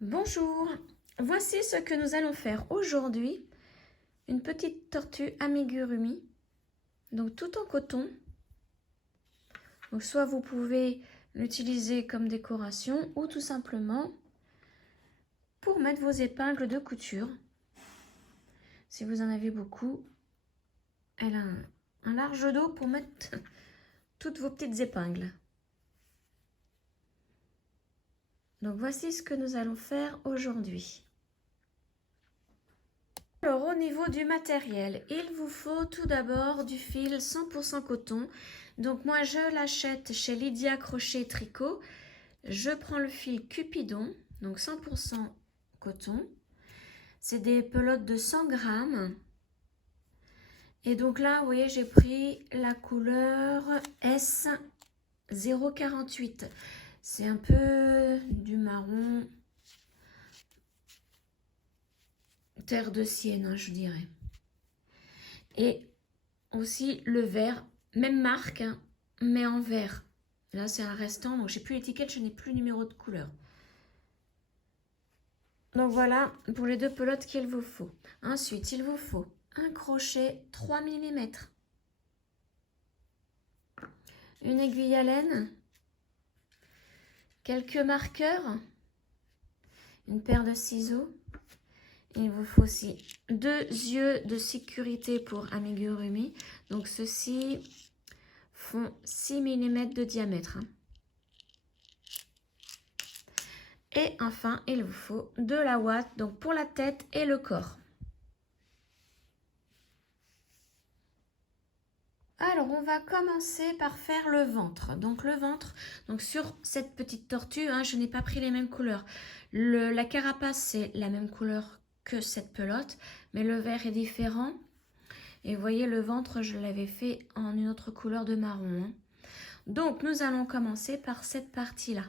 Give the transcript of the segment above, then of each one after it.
Bonjour, voici ce que nous allons faire aujourd'hui. Une petite tortue amigurumi, donc tout en coton. Donc soit vous pouvez l'utiliser comme décoration ou tout simplement pour mettre vos épingles de couture. Si vous en avez beaucoup, elle a un large dos pour mettre toutes vos petites épingles. Donc voici ce que nous allons faire aujourd'hui. Alors au niveau du matériel, il vous faut tout d'abord du fil 100% coton. Donc moi je l'achète chez Lydia Crochet Tricot. Je prends le fil Cupidon, donc 100% coton. C'est des pelotes de 100 grammes. Et donc là, vous voyez, j'ai pris la couleur S048. C'est un peu du marron, terre de sienne, hein, je dirais. Et aussi le vert, même marque, hein, mais en vert. Là, c'est un restant, donc j'ai plus l'étiquette, je n'ai plus le numéro de couleur. Donc voilà pour les deux pelotes qu'il vous faut. Ensuite, il vous faut un crochet 3 mm, une aiguille à laine, quelques marqueurs, une paire de ciseaux. Il vous faut aussi 2 yeux de sécurité pour amigurumi. Donc ceux-ci font 6 mm de diamètre. Et enfin, il vous faut de la ouate, donc pour la tête et le corps. Alors, on va commencer par faire le ventre. Donc, le ventre, donc sur cette petite tortue, hein, je n'ai pas pris les mêmes couleurs. La carapace, c'est la même couleur que cette pelote, mais le vert est différent. Et vous voyez, le ventre, je l'avais fait en une autre couleur de marron. Hein. Donc, nous allons commencer par cette partie-là,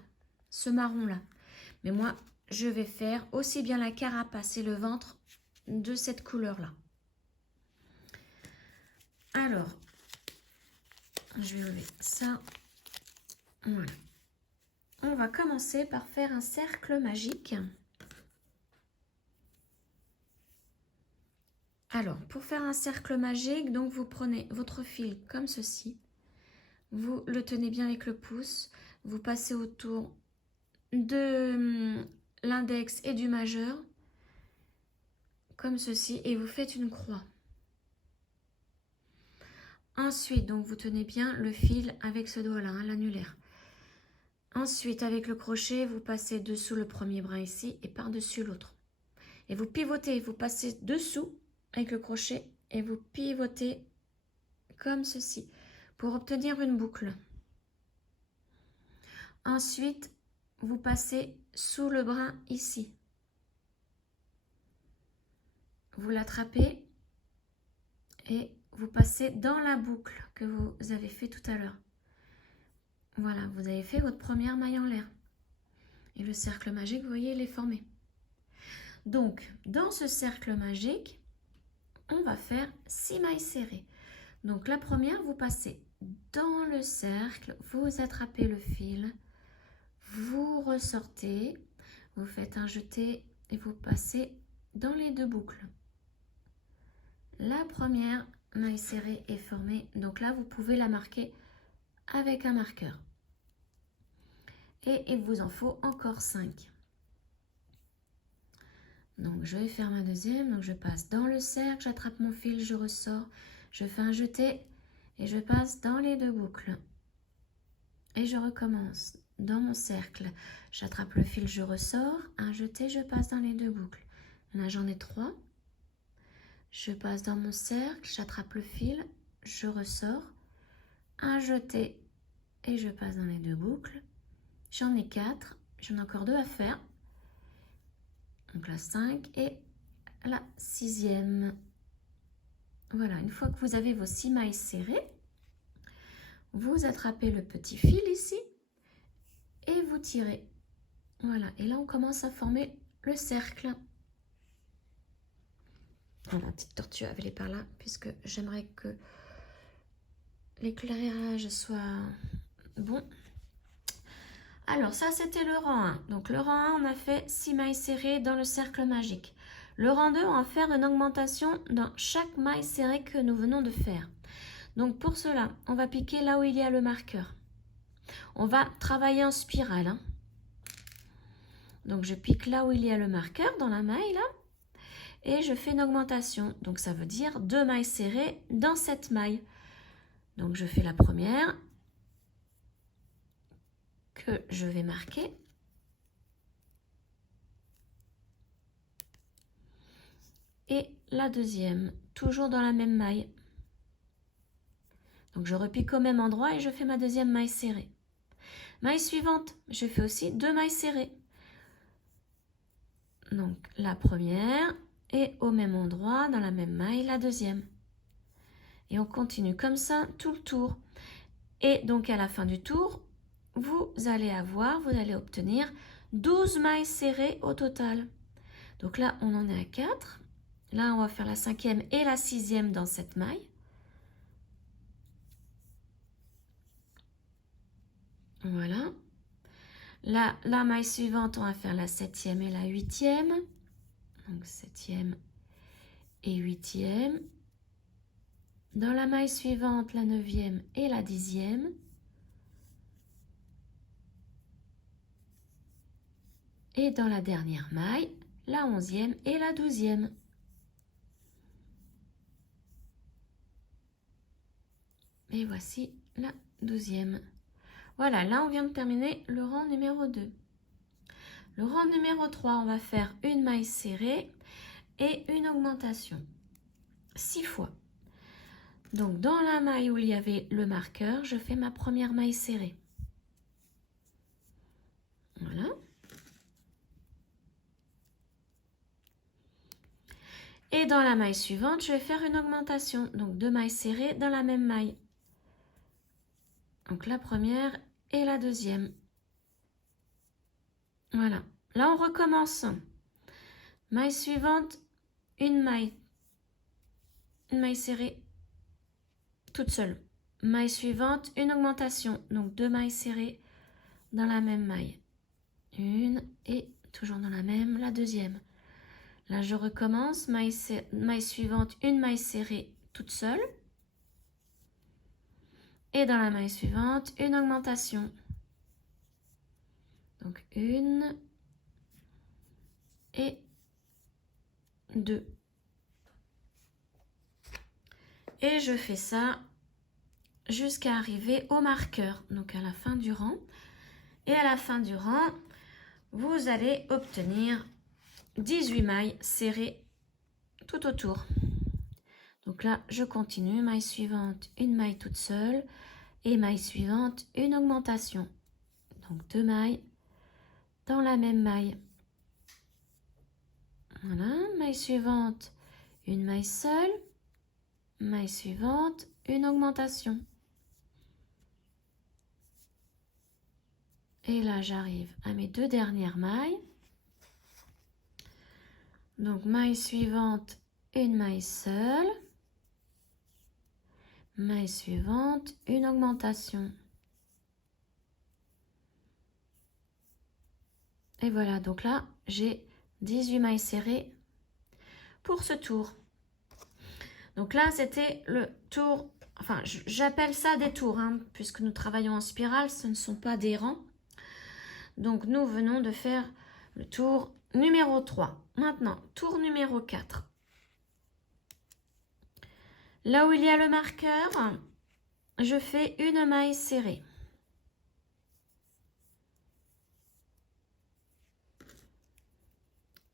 ce marron-là. Mais moi, je vais faire aussi bien la carapace et le ventre de cette couleur-là. Alors, je vais enlever ça. Voilà. On va commencer par faire un cercle magique. Alors, pour faire un cercle magique, donc vous prenez votre fil comme ceci. Vous le tenez bien avec le pouce. Vous passez autour de l'index et du majeur, comme ceci, et vous faites une croix. Ensuite, donc vous tenez bien le fil avec ce doigt-là, hein, l'annulaire. Ensuite, avec le crochet, vous passez dessous le premier brin ici et par-dessus l'autre. Et vous pivotez, vous passez dessous avec le crochet et vous pivotez comme ceci pour obtenir une boucle. Ensuite, vous passez sous le brin ici. Vous l'attrapez et vous passez dans la boucle que vous avez fait tout à l'heure. Voilà, vous avez fait votre première maille en l'air. Et le cercle magique, vous voyez, il est formé. Donc, dans ce cercle magique, on va faire 6 mailles serrées. Donc, la première, vous passez dans le cercle, vous attrapez le fil, vous ressortez, vous faites un jeté et vous passez dans les deux boucles. La première maille serrée est formée, donc là, vous pouvez la marquer avec un marqueur. Et il vous en faut encore 5. Donc, je vais faire ma deuxième. Donc, je passe dans le cercle, j'attrape mon fil, je ressors, je fais un jeté et je passe dans les deux boucles. Et je recommence dans mon cercle. J'attrape le fil, je ressors, un jeté, je passe dans les deux boucles. Là, j'en ai 3. Je passe dans mon cercle, j'attrape le fil, je ressors, un jeté et je passe dans les deux boucles. J'en ai 4, j'en ai encore 2 à faire. Donc la 5 et la 6e. Voilà, une fois que vous avez vos 6 mailles serrées, vous attrapez le petit fil ici et vous tirez. Voilà, et là on commence à former le cercle. Voilà, la petite tortue avait les par là, puisque j'aimerais que l'éclairage soit bon. Alors ça c'était le rang 1. Donc le rang 1 on a fait 6 mailles serrées dans le cercle magique. Le rang 2 on va faire une augmentation dans chaque maille serrée que nous venons de faire. Donc pour cela on va piquer là où il y a le marqueur. On va travailler en spirale. Hein. Donc je pique là où il y a le marqueur dans la maille là. Et je fais une augmentation. Donc ça veut dire 2 mailles serrées dans cette maille. Donc je fais la première que je vais marquer. Et la deuxième, toujours dans la même maille. Donc je repique au même endroit et je fais ma deuxième maille serrée. Maille suivante, je fais aussi 2 mailles serrées. Donc la première et au même endroit, dans la même maille, la deuxième. Et on continue comme ça tout le tour. Et donc à la fin du tour, vous allez obtenir 12 mailles serrées au total. Donc là, on en est à 4. Là, on va faire la 5e et la 6e dans cette maille. Voilà. Là, la maille suivante, on va faire la 7e et la 8e. Donc 7e et 8e. Dans la maille suivante, la 9e et la 10e. Et dans la dernière maille, la 11e et la 12e. Et voici la 12e. Voilà, là on vient de terminer le rang numéro 2. Le rang numéro 3, on va faire une maille serrée et une augmentation. 6 fois. Donc dans la maille où il y avait le marqueur, je fais ma première maille serrée. Voilà. Et dans la maille suivante, je vais faire une augmentation. Donc 2 mailles serrées dans la même maille. Donc la première et la deuxième. Voilà. Là, on recommence. Maille suivante, une maille serrée toute seule. Maille suivante, une augmentation. Donc 2 mailles serrées dans la même maille. Une et toujours dans la même, la deuxième. Là, je recommence. Maille suivante, une maille serrée toute seule. Et dans la maille suivante, une augmentation. Donc une et 2. Et je fais ça jusqu'à arriver au marqueur, donc à la fin du rang. Et à la fin du rang, vous allez obtenir 18 mailles serrées tout autour. Donc là, je continue. Maille suivante, une maille toute seule. Et maille suivante, une augmentation. Donc 2 mailles dans la même maille. Voilà, maille suivante, une maille seule. Maille suivante, une augmentation. Et là, j'arrive à mes 2 dernières mailles. Donc, maille suivante, une maille seule. Maille suivante, une augmentation. Et voilà, donc là, j'ai 18 mailles serrées pour ce tour. Donc là, c'était le tour, enfin, j'appelle ça des tours, hein, puisque nous travaillons en spirale, ce ne sont pas des rangs. Donc, nous venons de faire le tour numéro 3. Maintenant, tour numéro 4. Là où il y a le marqueur, je fais une maille serrée.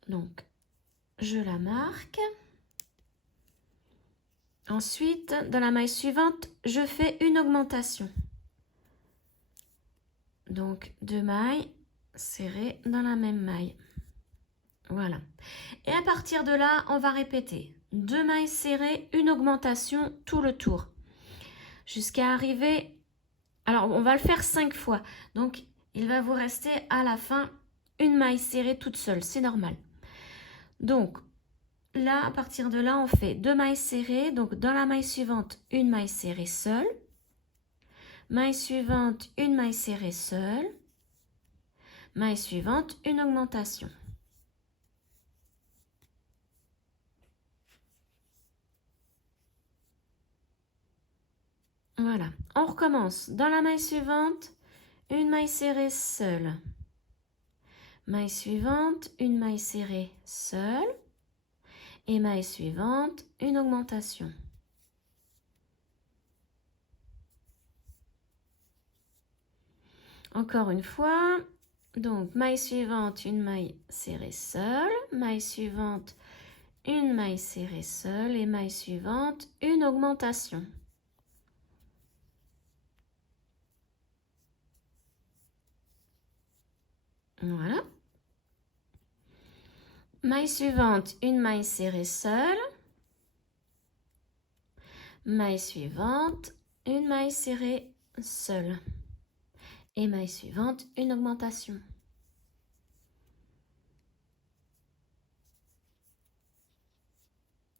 Donc, je la marque. Ensuite, dans la maille suivante, je fais une augmentation. Donc, 2 mailles serrées dans la même maille. Voilà. Et à partir de là, on va répéter 2 mailles serrées, une augmentation tout le tour. Jusqu'à arriver... Alors, on va le faire 5 fois. Donc, il va vous rester à la fin une maille serrée toute seule. C'est normal. Donc, là, à partir de là, on fait 2 mailles serrées. Donc, dans la maille suivante, une maille serrée seule. Maille suivante, une maille serrée seule. Maille suivante, une augmentation. Voilà, on recommence. Dans la maille suivante, une maille serrée seule. Maille suivante, une maille serrée seule. Et maille suivante, une augmentation. Encore une fois, donc maille suivante, une maille serrée seule. Maille suivante, une maille serrée seule. Et maille suivante, une augmentation. Voilà. Maille suivante, une maille serrée seule. Maille suivante, une maille serrée seule. Et maille suivante, une augmentation.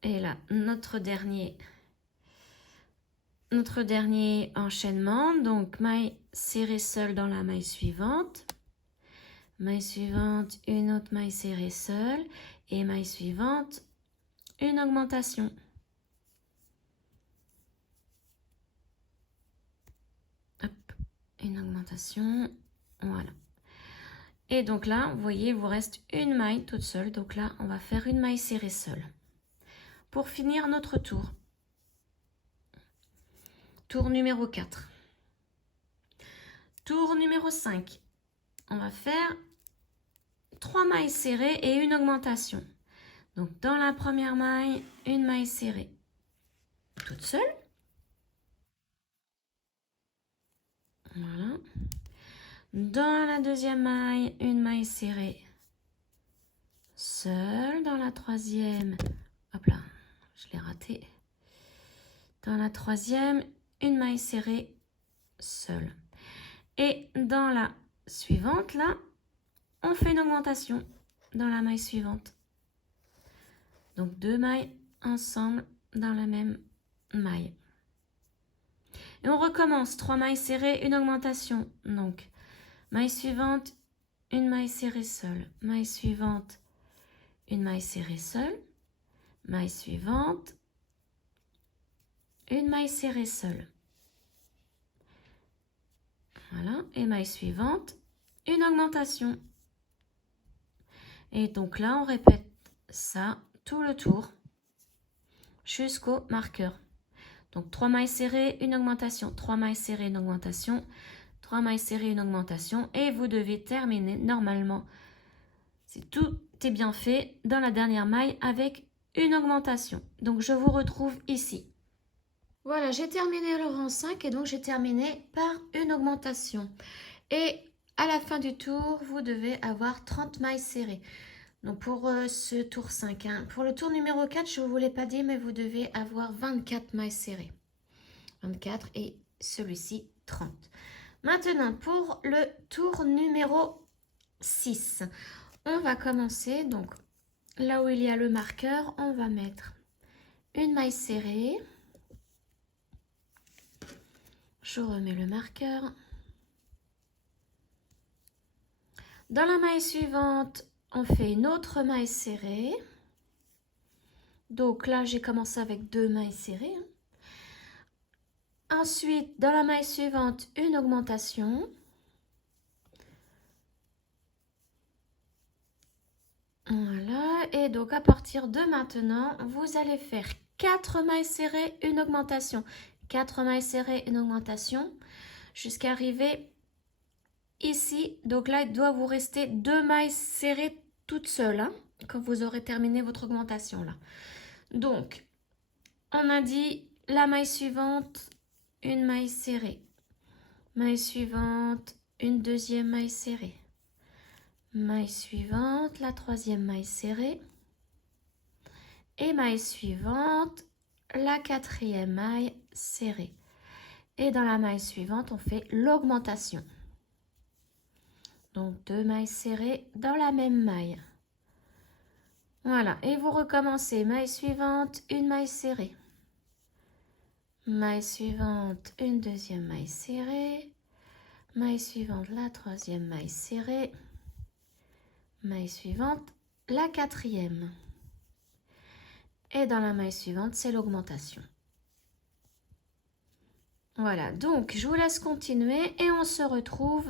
Et là, notre dernier enchaînement. Donc, maille serrée seule dans la maille suivante. Maille suivante, une autre maille serrée seule. Et maille suivante, une augmentation. Hop, une augmentation. Voilà. Et donc là, vous voyez, il vous reste une maille toute seule. Donc là, on va faire une maille serrée seule. Pour finir notre tour. Tour numéro 4. Tour numéro 5. On va faire 3 mailles serrées et une augmentation. Donc dans la première maille, une maille serrée toute seule. Voilà. Dans la deuxième maille, une maille serrée seule. Dans la troisième, hop là, je l'ai raté. Dans la troisième, une maille serrée seule. Et dans la suivante, là, on fait une augmentation dans la maille suivante. Donc 2 mailles ensemble dans la même maille. Et on recommence, 3 mailles serrées, une augmentation. Donc, maille suivante, une maille serrée seule. Maille suivante, une maille serrée seule. Maille suivante, une maille serrée seule. Voilà, et maille suivante, une augmentation. Et donc là, on répète ça tout le tour jusqu'au marqueur. Donc 3 mailles serrées, une augmentation, 3 mailles serrées, une augmentation, 3 mailles serrées, une augmentation. Et vous devez terminer normalement, si tout est bien fait, dans la dernière maille avec une augmentation. Donc je vous retrouve ici. Voilà, j'ai terminé le rang 5 et donc j'ai terminé par une augmentation. Et à la fin du tour, vous devez avoir 30 mailles serrées. Donc pour ce tour 5, hein. Pour le tour numéro 4, je ne vous l'ai pas dit, mais vous devez avoir 24 mailles serrées. 24 et celui-ci 30. Maintenant, pour le tour numéro 6, on va commencer. Donc là où il y a le marqueur, on va mettre une maille serrée. Je remets le marqueur. Dans la maille suivante, on fait une autre maille serrée. Donc là, j'ai commencé avec 2 mailles serrées. Ensuite, dans la maille suivante, une augmentation. Voilà, et donc à partir de maintenant, vous allez faire 4 mailles serrées, une augmentation. 4 mailles serrées, une augmentation, jusqu'à arriver ici. Donc là, il doit vous rester 2 mailles serrées toutes seules, hein, quand vous aurez terminé votre augmentation là. Donc, on a dit la maille suivante, une maille serrée. Maille suivante, une deuxième maille serrée. Maille suivante, la troisième maille serrée. Et maille suivante, la quatrième maille serrée. Et dans la maille suivante, on fait l'augmentation. Donc 2 mailles serrées dans la même maille. Voilà, et vous recommencez. Maille suivante, une maille serrée. Maille suivante, une deuxième maille serrée. Maille suivante, la troisième maille serrée. maille suivante, la quatrième. Et dans la maille suivante, c'est l'augmentation. Voilà, donc je vous laisse continuer et on se retrouve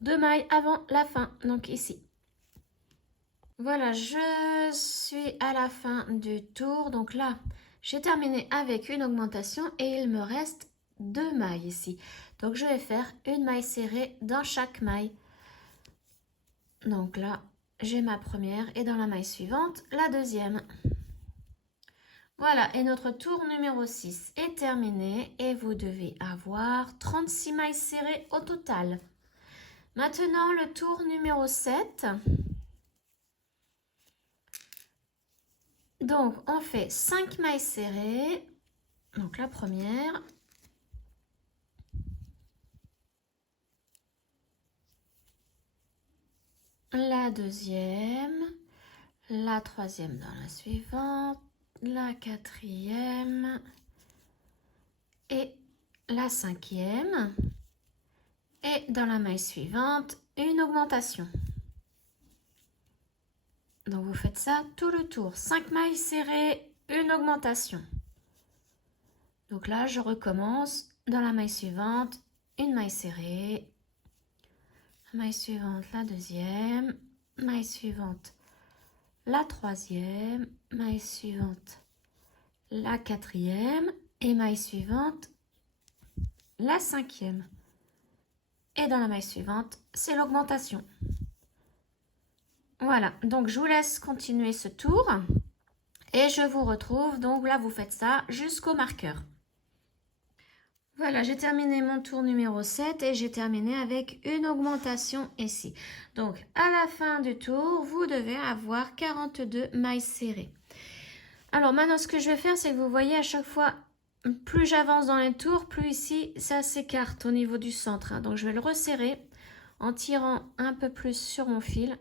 2 mailles avant la fin, donc ici. Voilà, je suis à la fin du tour, donc là, j'ai terminé avec une augmentation et il me reste 2 mailles ici. Donc je vais faire une maille serrée dans chaque maille. Donc là, j'ai ma première et dans la maille suivante, la deuxième. Voilà, et notre tour numéro 6 est terminé et vous devez avoir 36 mailles serrées au total. Maintenant, le tour numéro 7. Donc, on fait 5 mailles serrées. Donc, la première. La deuxième. La troisième dans la suivante. La quatrième. Et la cinquième. Et dans la maille suivante, une augmentation. Donc vous faites ça tout le tour. 5 mailles serrées, une augmentation. Donc là, je recommence dans la maille suivante, une maille serrée. La maille suivante, la deuxième. Maille suivante, la troisième. Maille suivante, la quatrième. Et maille suivante, la cinquième. Et dans la maille suivante, c'est l'augmentation. Voilà, donc je vous laisse continuer ce tour. Et je vous retrouve, donc là vous faites ça jusqu'au marqueur. Voilà, j'ai terminé mon tour numéro 7 et j'ai terminé avec une augmentation ici. Donc à la fin du tour, vous devez avoir 42 mailles serrées. Alors maintenant ce que je vais faire, c'est que vous voyez à chaque fois, plus j'avance dans les tours, plus ici ça s'écarte au niveau du centre. Donc je vais le resserrer en tirant un peu plus sur mon fil.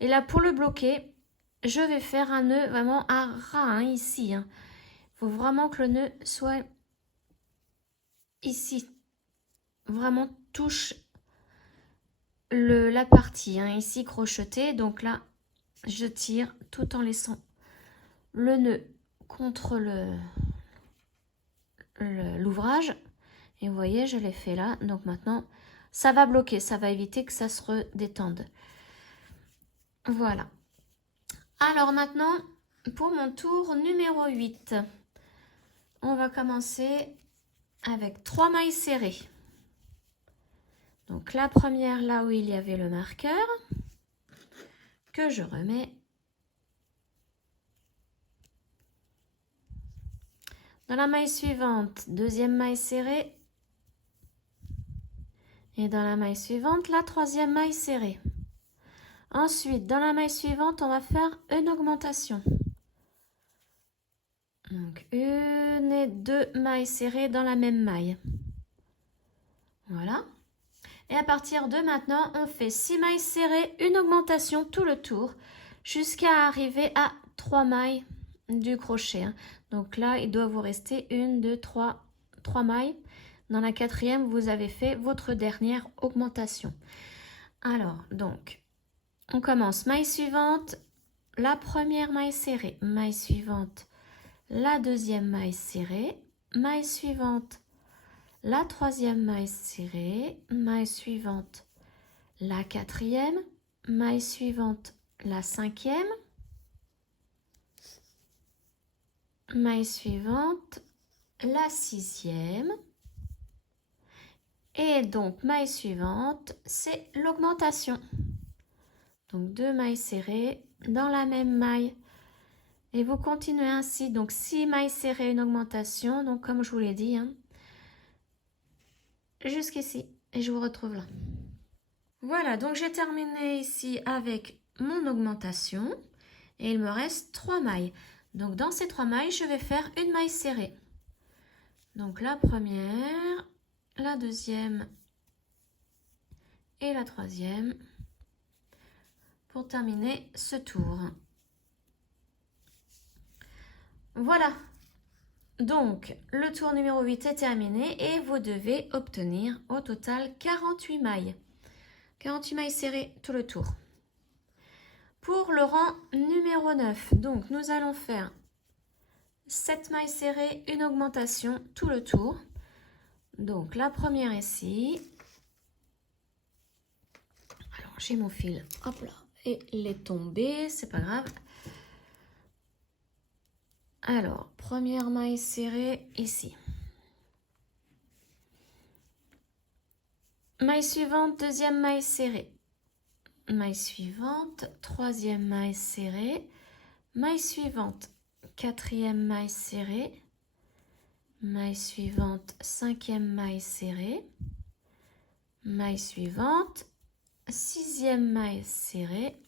Et là pour le bloquer, je vais faire un nœud vraiment à ras ici. Il faut vraiment que le nœud soit ici. Vraiment touche la partie ici crochetée. Donc là, je tire tout en laissant le nœud contre l'ouvrage. Et vous voyez, je l'ai fait là. Donc maintenant, ça va bloquer. Ça va éviter que ça se redétende. Voilà. Alors maintenant, pour mon tour numéro 8, on va commencer avec 3 mailles serrées. Donc la première là où il y avait le marqueur, que je remets. Dans la maille suivante, deuxième maille serrée. Et dans la maille suivante, la troisième maille serrée. Ensuite, dans la maille suivante, on va faire une augmentation. Donc, une et 2 mailles serrées dans la même maille. Voilà. Et à partir de maintenant, on fait 6 mailles serrées, une augmentation tout le tour, jusqu'à arriver à 3 mailles du crochet. Donc là, il doit vous rester 1, 2, 3 mailles. Dans la quatrième, vous avez fait votre dernière augmentation. Alors, donc, on commence maille suivante, la première maille serrée, maille suivante, la deuxième maille serrée, maille suivante, la troisième maille serrée, maille suivante, la quatrième, maille suivante, la cinquième, maille suivante, la sixième, et donc maille suivante, c'est l'augmentation. Donc 2 mailles serrées dans la même maille. Et vous continuez ainsi, donc 6 mailles serrées, une augmentation, donc comme je vous l'ai dit, jusqu'ici. Et je vous retrouve là. Voilà, donc j'ai terminé ici avec mon augmentation. Et il me reste 3 mailles. Donc dans ces 3 mailles, je vais faire une maille serrée. Donc la première, la deuxième et la troisième. Pour terminer ce tour. Voilà. Donc, le tour numéro 8 est terminé et vous devez obtenir au total 48 mailles. 48 mailles serrées tout le tour. Pour le rang numéro 9, donc nous allons faire 7 mailles serrées, une augmentation tout le tour. Donc la première ici. Alors j'ai mon fil, hop là, et il est tombé, c'est pas grave. Alors, première maille serrée ici. Maille suivante, deuxième maille serrée. Maille suivante, troisième maille serrée. Maille suivante, quatrième maille serrée. Maille suivante, cinquième maille serrée. Maille suivante, sixième maille serrée.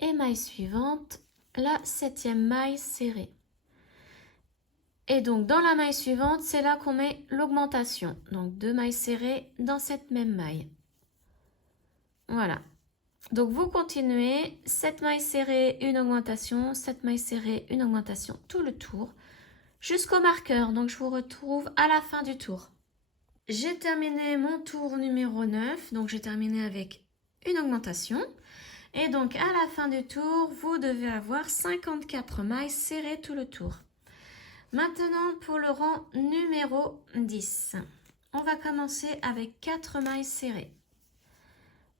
Et maille suivante, la septième maille serrée. Et donc, dans la maille suivante, c'est là qu'on met l'augmentation. Donc, 2 mailles serrées dans cette même maille. Voilà. Donc, vous continuez. 7 mailles serrées, une augmentation. 7 mailles serrées, une augmentation. Tout le tour. Jusqu'au marqueur. Donc, je vous retrouve à la fin du tour. J'ai terminé mon tour numéro 9. Donc, j'ai terminé avec une augmentation. Et donc, à la fin du tour, vous devez avoir 54 mailles serrées tout le tour. Maintenant, pour le rang numéro 10, on va commencer avec 4 mailles serrées.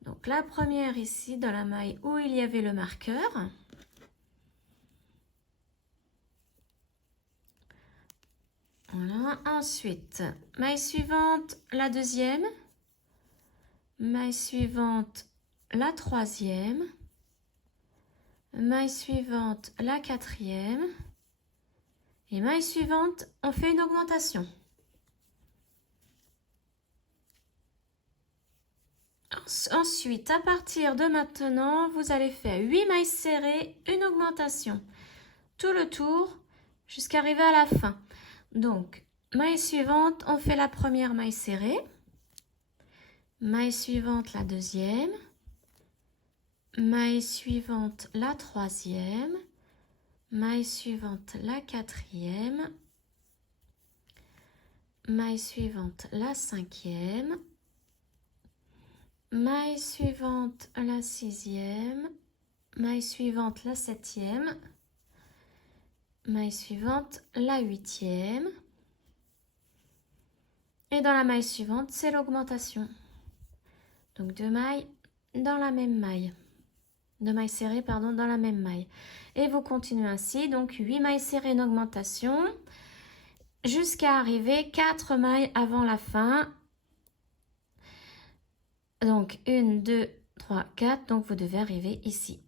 Donc, la première ici, dans la maille où il y avait le marqueur. Voilà. Ensuite, maille suivante, la deuxième. Maille suivante, la troisième. Maille suivante, la quatrième. Et maille suivante, on fait une augmentation. Ensuite, à partir de maintenant, vous allez faire 8 mailles serrées, une augmentation. Tout le tour jusqu'à arriver à la fin. Donc, maille suivante, on fait la première maille serrée. Maille suivante, la deuxième. Maille suivante, la troisième. Maille suivante, la quatrième. Maille suivante, la cinquième. Maille suivante, la sixième. Maille suivante, la septième. Maille suivante, la huitième. Et dans la maille suivante, c'est l'augmentation. Donc 2 mailles dans la même maille. 2 mailles serrées, pardon, dans la même maille. Et vous continuez ainsi, donc 8 mailles serrées, une augmentation, jusqu'à arriver 4 mailles avant la fin. Donc 1, 2, 3, 4, donc vous devez arriver ici.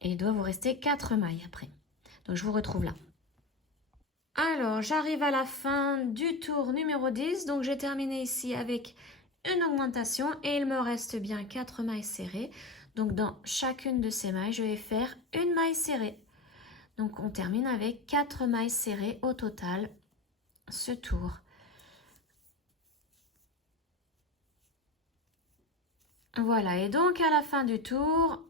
Et il doit vous rester 4 mailles après. Donc je vous retrouve là. Alors, j'arrive à la fin du tour numéro 10, donc j'ai terminé ici avec une augmentation et il me reste bien 4 mailles serrées. Donc dans chacune de ces mailles, je vais faire une maille serrée. Donc on termine avec 4 mailles serrées au total ce tour. Voilà, et donc à la fin du tour,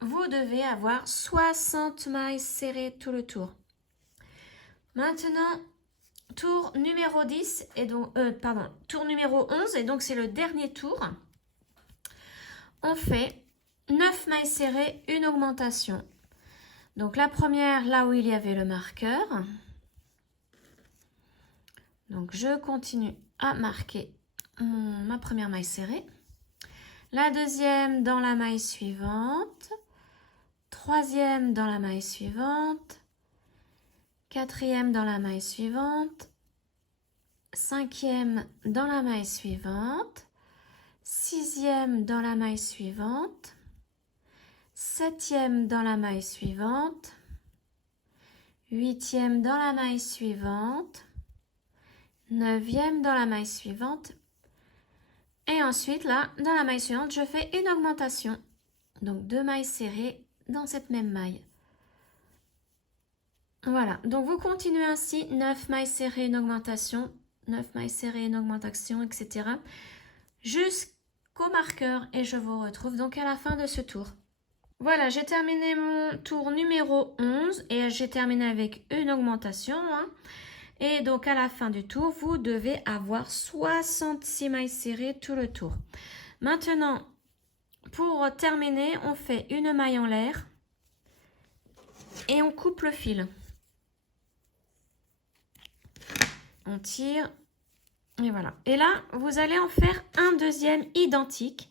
vous devez avoir 60 mailles serrées tout le tour. Maintenant, tour numéro 10, et donc, tour numéro 11, et donc c'est le dernier tour. On fait 9 mailles serrées, une augmentation. Donc la première, là où il y avait le marqueur. Donc je continue à marquer ma première maille serrée. La deuxième dans la maille suivante. Troisième dans la maille suivante. Quatrième dans la maille suivante. Cinquième dans la maille suivante. Sixième dans la maille suivante. Septième dans la maille suivante. Huitième dans la maille suivante. Neuvième dans la maille suivante. Et ensuite, là, dans la maille suivante, je fais une augmentation. Donc, 2 mailles serrées dans cette même maille. Voilà. Donc, vous continuez ainsi. 9 mailles serrées, une augmentation. 9 mailles serrées, une augmentation, etc. Jusqu'au marqueur. Et je vous retrouve donc à la fin de ce tour. Voilà, j'ai terminé mon tour numéro 11. Et j'ai terminé avec une augmentation, hein. Et donc, à la fin du tour, vous devez avoir 66 mailles serrées tout le tour. Maintenant, pour terminer, on fait une maille en l'air et on coupe le fil. On tire et voilà. Et là, vous allez en faire un deuxième identique,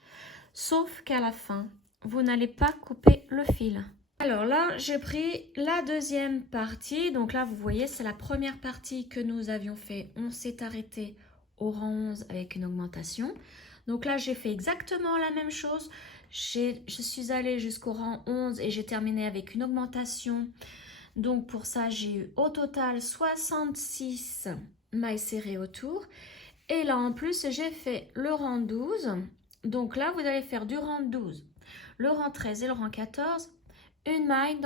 sauf qu'à la fin, vous n'allez pas couper le fil. Alors là, j'ai pris la deuxième partie. Donc là, vous voyez, c'est la première partie que nous avions fait. On s'est arrêté au rang 11 avec une augmentation. Donc là, j'ai fait exactement la même chose. Je suis allée jusqu'au rang 11 et j'ai terminé avec une augmentation. Donc pour ça, j'ai eu au total 66 mailles serrées autour. Et là, en plus, j'ai fait le rang 12. Donc là, vous allez faire du rang 12, le rang 13 et le rang 14, une maille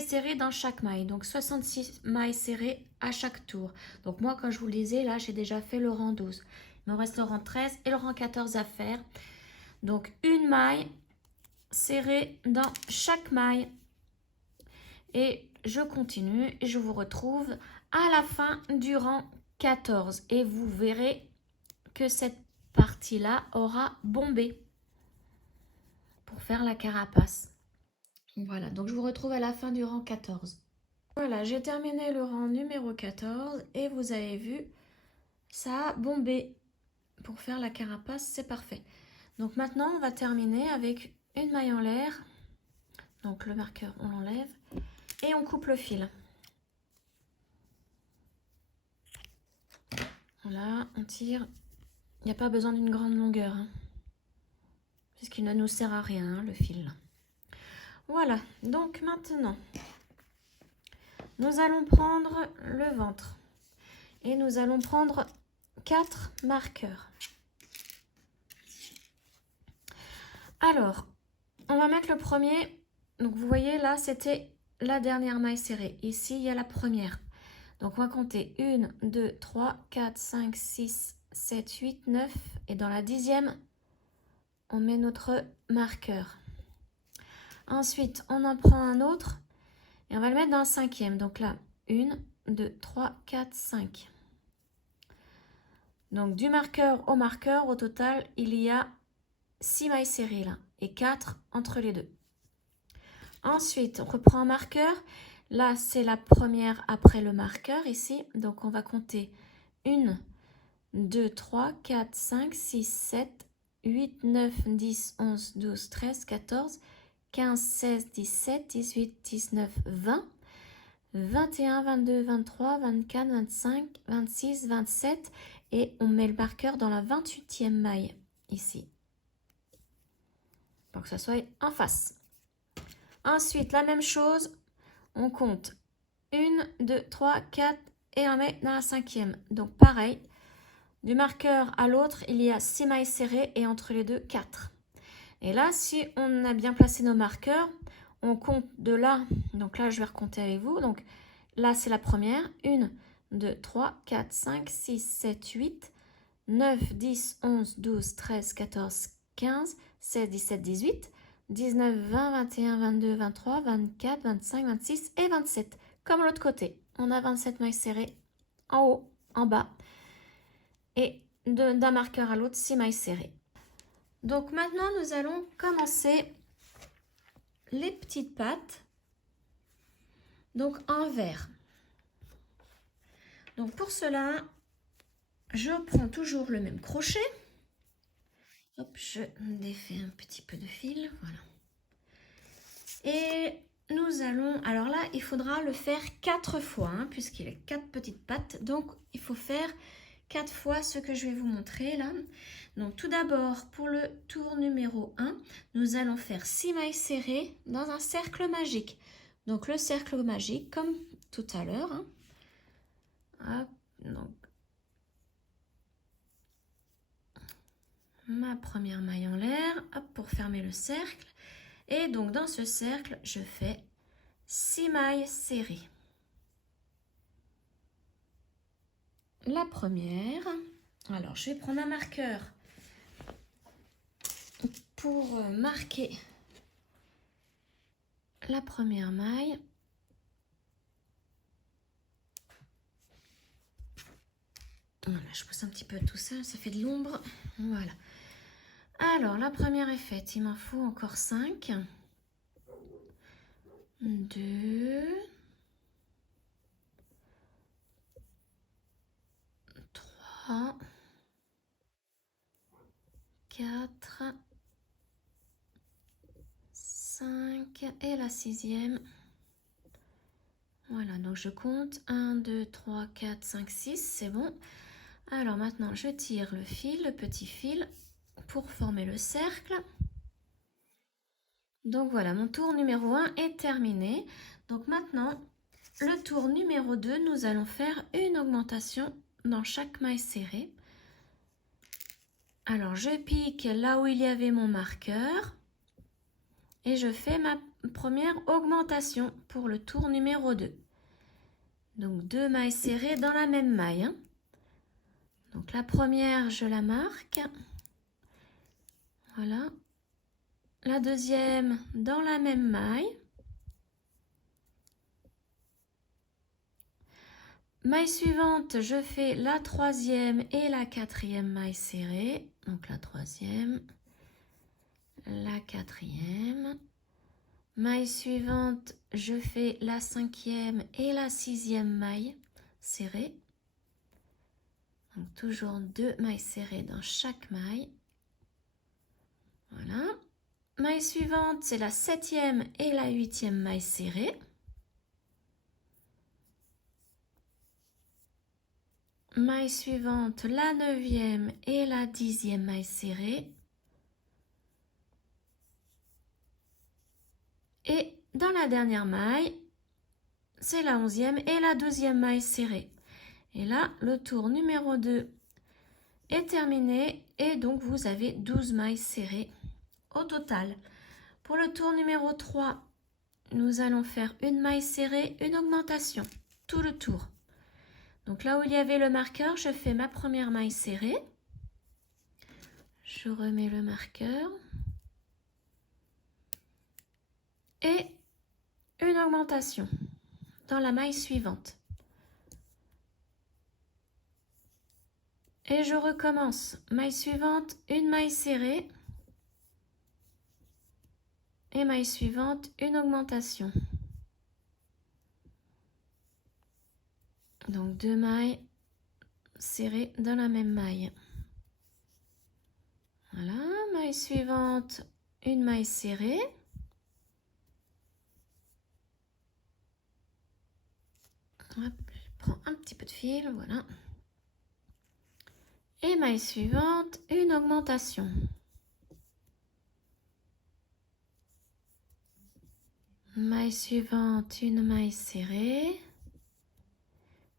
serrée dans chaque maille. Donc 66 mailles serrées à chaque tour. Donc moi, quand je vous le disais, là, j'ai déjà fait le rang 12. Il me reste le rang 13 et le rang 14 à faire. Donc une maille serrée dans chaque maille. Et je continue et je vous retrouve à la fin du rang 14. Et vous verrez que cette partie-là aura bombé pour faire la carapace. Voilà, donc je vous retrouve à la fin du rang 14. Voilà, j'ai terminé le rang numéro 14 et vous avez vu, ça a bombé. Pour faire la carapace, c'est parfait. Donc maintenant, on va terminer avec une maille en l'air. Donc le marqueur, on l'enlève et on coupe le fil. Voilà, on tire. Il n'y a pas besoin d'une grande longueur, hein, puisqu'il ne nous sert à rien, hein, le fil. Voilà, donc maintenant, nous allons prendre le ventre et nous allons prendre 4 marqueurs. Alors, on va mettre le premier. Donc, vous voyez, là, c'était la dernière maille serrée. Ici, il y a la première. Donc, on va compter 1, 2, 3, 4, 5, 6, 7, 8, 9. Et dans la 10e, on met notre marqueur. Ensuite, on en prend un autre et on va le mettre dans la 5e. Donc là, 1, 2, 3, 4, 5. Donc, du marqueur au marqueur, au total, il y a 6 mailles serrées là et 4 entre les deux. Ensuite, on reprend un marqueur. Là, c'est la première après le marqueur ici. Donc, on va compter 1, 2, 3, 4, 5, 6, 7, 8, 9, 10, 11, 12, 13, 14, 15, 16, 17, 18, 19, 20, 21, 22, 23, 24, 25, 26, 27. Et on met le marqueur dans la 28e maille ici. Pour que ça soit en face. Ensuite, la même chose, on compte 1, 2, 3, 4 et on met dans la 5e. Donc pareil, du marqueur à l'autre, il y a 6 mailles serrées et entre les deux, 4. Et là, si on a bien placé nos marqueurs, on compte de là. Donc là, je vais recompter avec vous. Donc là, c'est la première. 1, 2, 3, 4, 5, 6, 7, 8, 9, 10, 11, 12, 13, 14, 15, 16, 17, 18. 19, 20, 21, 22, 23, 24, 25, 26 et 27. Comme l'autre côté, on a 27 mailles serrées en haut, en bas. Et d'un marqueur à l'autre, 6 mailles serrées. Donc maintenant, nous allons commencer les petites pattes. Donc en vert. Donc pour cela, je prends toujours le même crochet. Hop, je défais un petit peu de fil, voilà. Et nous allons, alors là, il faudra le faire 4 fois, hein, puisqu'il a 4 petites pattes. Donc, il faut faire 4 fois ce que je vais vous montrer là. Donc, tout d'abord, pour le tour numéro 1, nous allons faire 6 mailles serrées dans un cercle magique. Donc, le cercle magique, comme tout à l'heure. Hein. Hop, donc, ma première maille en l'air, hop, pour fermer le cercle. Et donc, dans ce cercle, je fais 6 mailles serrées. La première, alors je vais prendre un marqueur pour marquer la première maille. Voilà, je pousse un petit peu tout ça, ça fait de l'ombre. Voilà. Alors, la première est faite. Il m'en faut encore 5. 2, 3, 4, 5 et la 6e. Voilà, donc je compte 1, 2, 3, 4, 5, 6, c'est bon. Alors maintenant, je tire le fil, le petit fil, pour former le cercle. Donc voilà, mon tour numéro 1 est terminé. Donc maintenant, le tour numéro 2, nous allons faire une augmentation dans chaque maille serrée. Alors, je pique là où il y avait mon marqueur et je fais ma première augmentation pour le tour numéro 2. Donc, 2 mailles serrées dans la même maille. Donc, la première, je la marque. Voilà. La deuxième, dans la même maille. Maille suivante, je fais la troisième et la quatrième maille serrée. Donc, la troisième, la quatrième. Maille suivante, je fais la cinquième et la sixième maille serrée. Donc toujours 2 mailles serrées dans chaque maille. Voilà. Maille suivante, c'est la septième et la huitième maille serrée. Maille suivante, la neuvième et la dixième maille serrée. Et dans la dernière maille, c'est la 11e et la 12e maille serrée. Et là, le tour numéro 2 est terminé et donc vous avez 12 mailles serrées au total. Pour le tour numéro 3, nous allons faire une maille serrée, une augmentation, tout le tour. Donc là où il y avait le marqueur, je fais ma première maille serrée. Je remets le marqueur. Et une augmentation dans la maille suivante. Et je recommence. Maille suivante, une maille serrée. Et maille suivante, une augmentation. Donc 2 mailles serrées dans la même maille. Voilà, maille suivante, une maille serrée. Hop, je prends un petit peu de fil, voilà. Et maille suivante, une augmentation. Maille suivante, une maille serrée.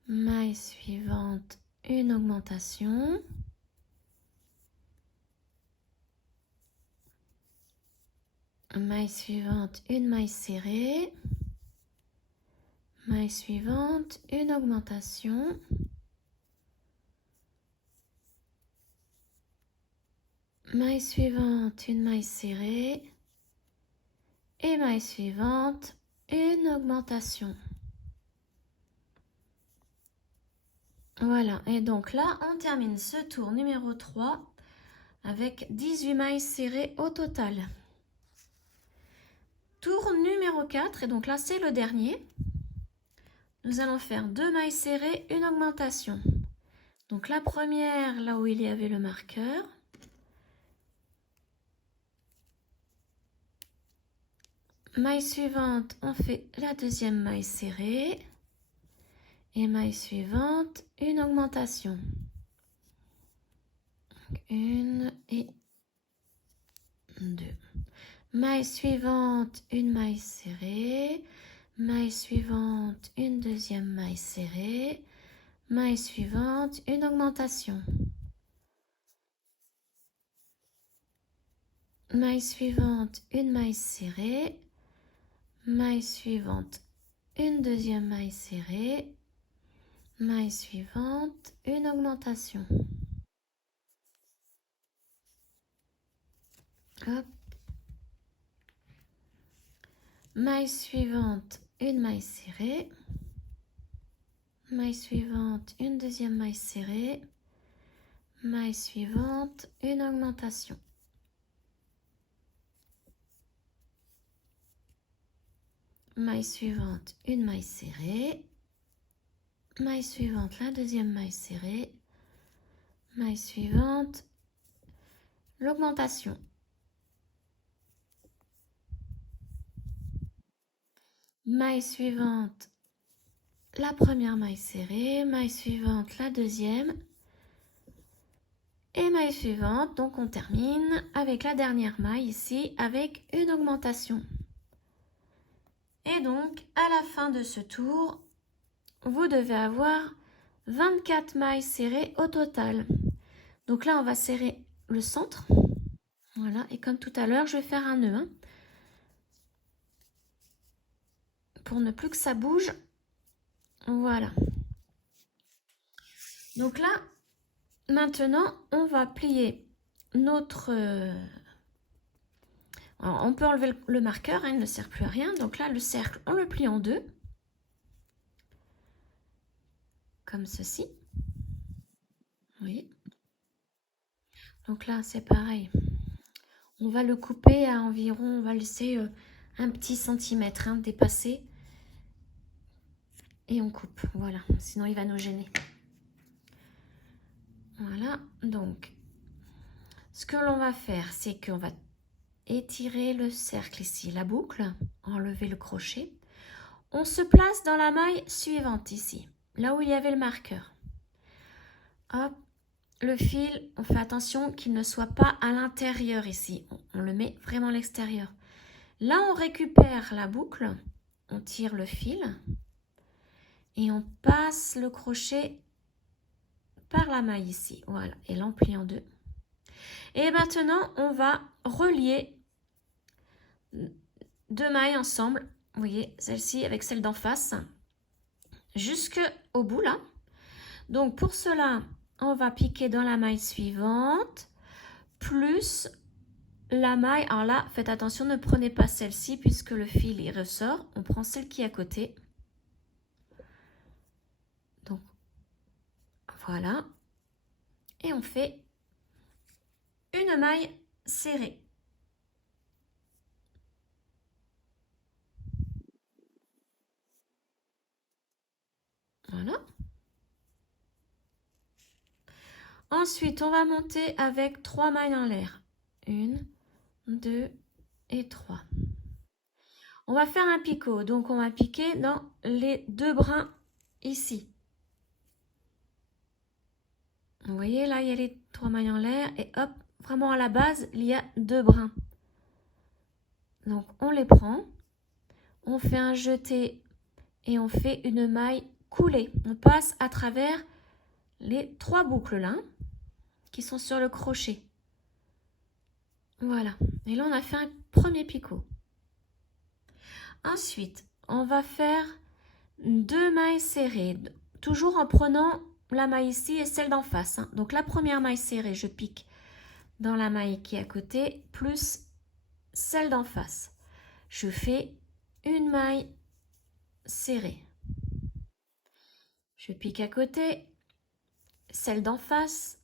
Maille suivante, une augmentation. Maille suivante, une maille serrée. Maille suivante, une augmentation. Maille suivante, une maille serrée. Et maille suivante, une augmentation. Voilà, et donc là, on termine ce tour numéro 3 avec 18 mailles serrées au total. Tour numéro 4, et donc là, c'est le dernier. Nous allons faire 2 mailles serrées, une augmentation. Donc la première, là où il y avait le marqueur. Maille suivante, on fait la deuxième maille serrée. Et maille suivante, une augmentation. Donc, 1 et 2. Maille suivante, une maille serrée. Maille suivante, une deuxième maille serrée. Maille suivante, une augmentation. Maille suivante, une maille serrée. Maille suivante, une deuxième maille serrée. Maille suivante, une augmentation. Hop. Maille suivante, une maille serrée. Maille suivante, une deuxième maille serrée. Maille suivante, une augmentation. maille suivante, une maille serrée, maille suivante, la deuxième maille serrée, maille suivante, l'augmentation, maille suivante, la première maille serrée, maille suivante, la deuxième, et maille suivante. Donc on termine avec la dernière maille ici avec une augmentation. Et donc à la fin de ce tour, vous devez avoir 24 mailles serrées au total. Donc là on va serrer le centre. Voilà, et comme tout à l'heure, je vais faire un nœud. Pour ne plus que ça bouge. Voilà. Donc là, maintenant, on va plier notre... Alors, on peut enlever le marqueur, hein, il ne sert plus à rien. Donc là, le cercle, on le plie en deux. Comme ceci. Oui. Donc là, c'est pareil. On va le couper à environ, on va laisser un petit centimètre dépasser. Et on coupe, voilà. Sinon, il va nous gêner. Voilà, donc, ce que l'on va faire, c'est qu'on va étirer le cercle ici, la boucle, enlever le crochet. On se place dans la maille suivante ici, là où il y avait le marqueur. Hop, le fil, on fait attention qu'il ne soit pas à l'intérieur ici. On le met vraiment à l'extérieur. Là, on récupère la boucle, on tire le fil et on passe le crochet par la maille ici. Voilà, et là, on plie en deux. Et maintenant, on va relier deux mailles ensemble. Vous voyez, celle-ci avec celle d'en face, jusqu'au bout là. Donc pour cela, on va piquer dans la maille suivante, plus la maille. Alors là, faites attention, ne prenez pas celle-ci puisque le fil il ressort. On prend celle qui est à côté. Donc voilà. Et on fait une maille serrée. Voilà. Ensuite, on va monter avec 3 mailles en l'air. 1, 2 et 3. On va faire un picot. Donc, on va piquer dans les deux brins ici. Vous voyez, là, il y a les 3 mailles en l'air. Et hop, vraiment à la base, il y a 2 brins. Donc, on les prend. On fait un jeté et on fait une maille coulée. On passe à travers les 3 boucles là, qui sont sur le crochet. Voilà. Et là, on a fait un premier picot. Ensuite, on va faire 2 mailles serrées, toujours en prenant la maille ici et celle d'en face. Donc la première maille serrée, je pique dans la maille qui est à côté, plus celle d'en face. Je fais une maille serrée. Je pique à côté, celle d'en face.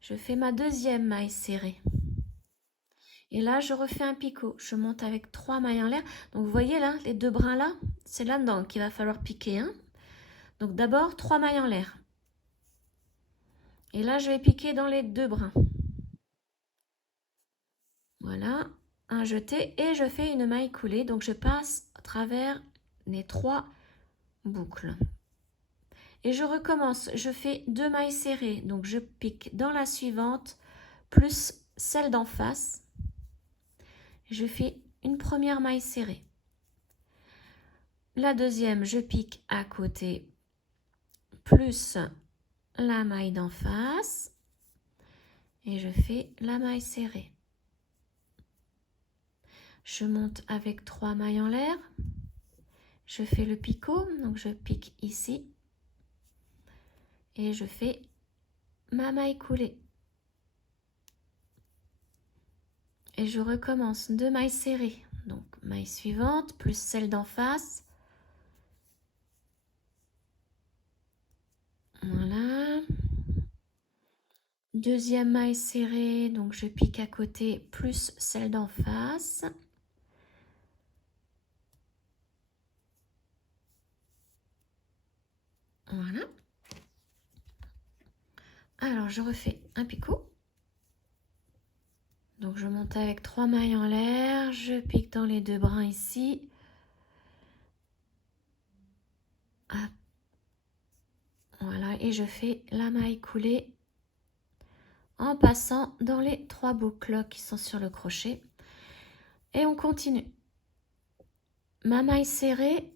Je fais ma deuxième maille serrée. Et là, je refais un picot. Je monte avec 3 mailles en l'air. Donc, vous voyez là, les deux brins là, c'est là-dedans qu'il va falloir piquer. Donc, d'abord, 3 mailles en l'air. Et là, je vais piquer dans les deux brins. Voilà, un jeté et je fais une maille coulée. Donc, je passe à travers les 3 boucles. Et je recommence. Je fais 2 mailles serrées. Donc, je pique dans la suivante, plus celle d'en face. Je fais une première maille serrée. La deuxième, je pique à côté, plus la maille d'en face. Et je fais la maille serrée. Je monte avec 3 mailles en l'air. Je fais le picot, donc je pique ici. Et je fais ma maille coulée. Et je recommence 2 mailles serrées. Donc maille suivante, plus celle d'en face. Voilà. Deuxième maille serrée, donc je pique à côté, plus celle d'en face. Voilà. Alors, je refais un picot. Donc, je monte avec 3 mailles en l'air. Je pique dans les 2 brins ici. Hop. Voilà, et je fais la maille coulée en passant dans les 3 boucles qui sont sur le crochet. Et on continue. Ma maille serrée,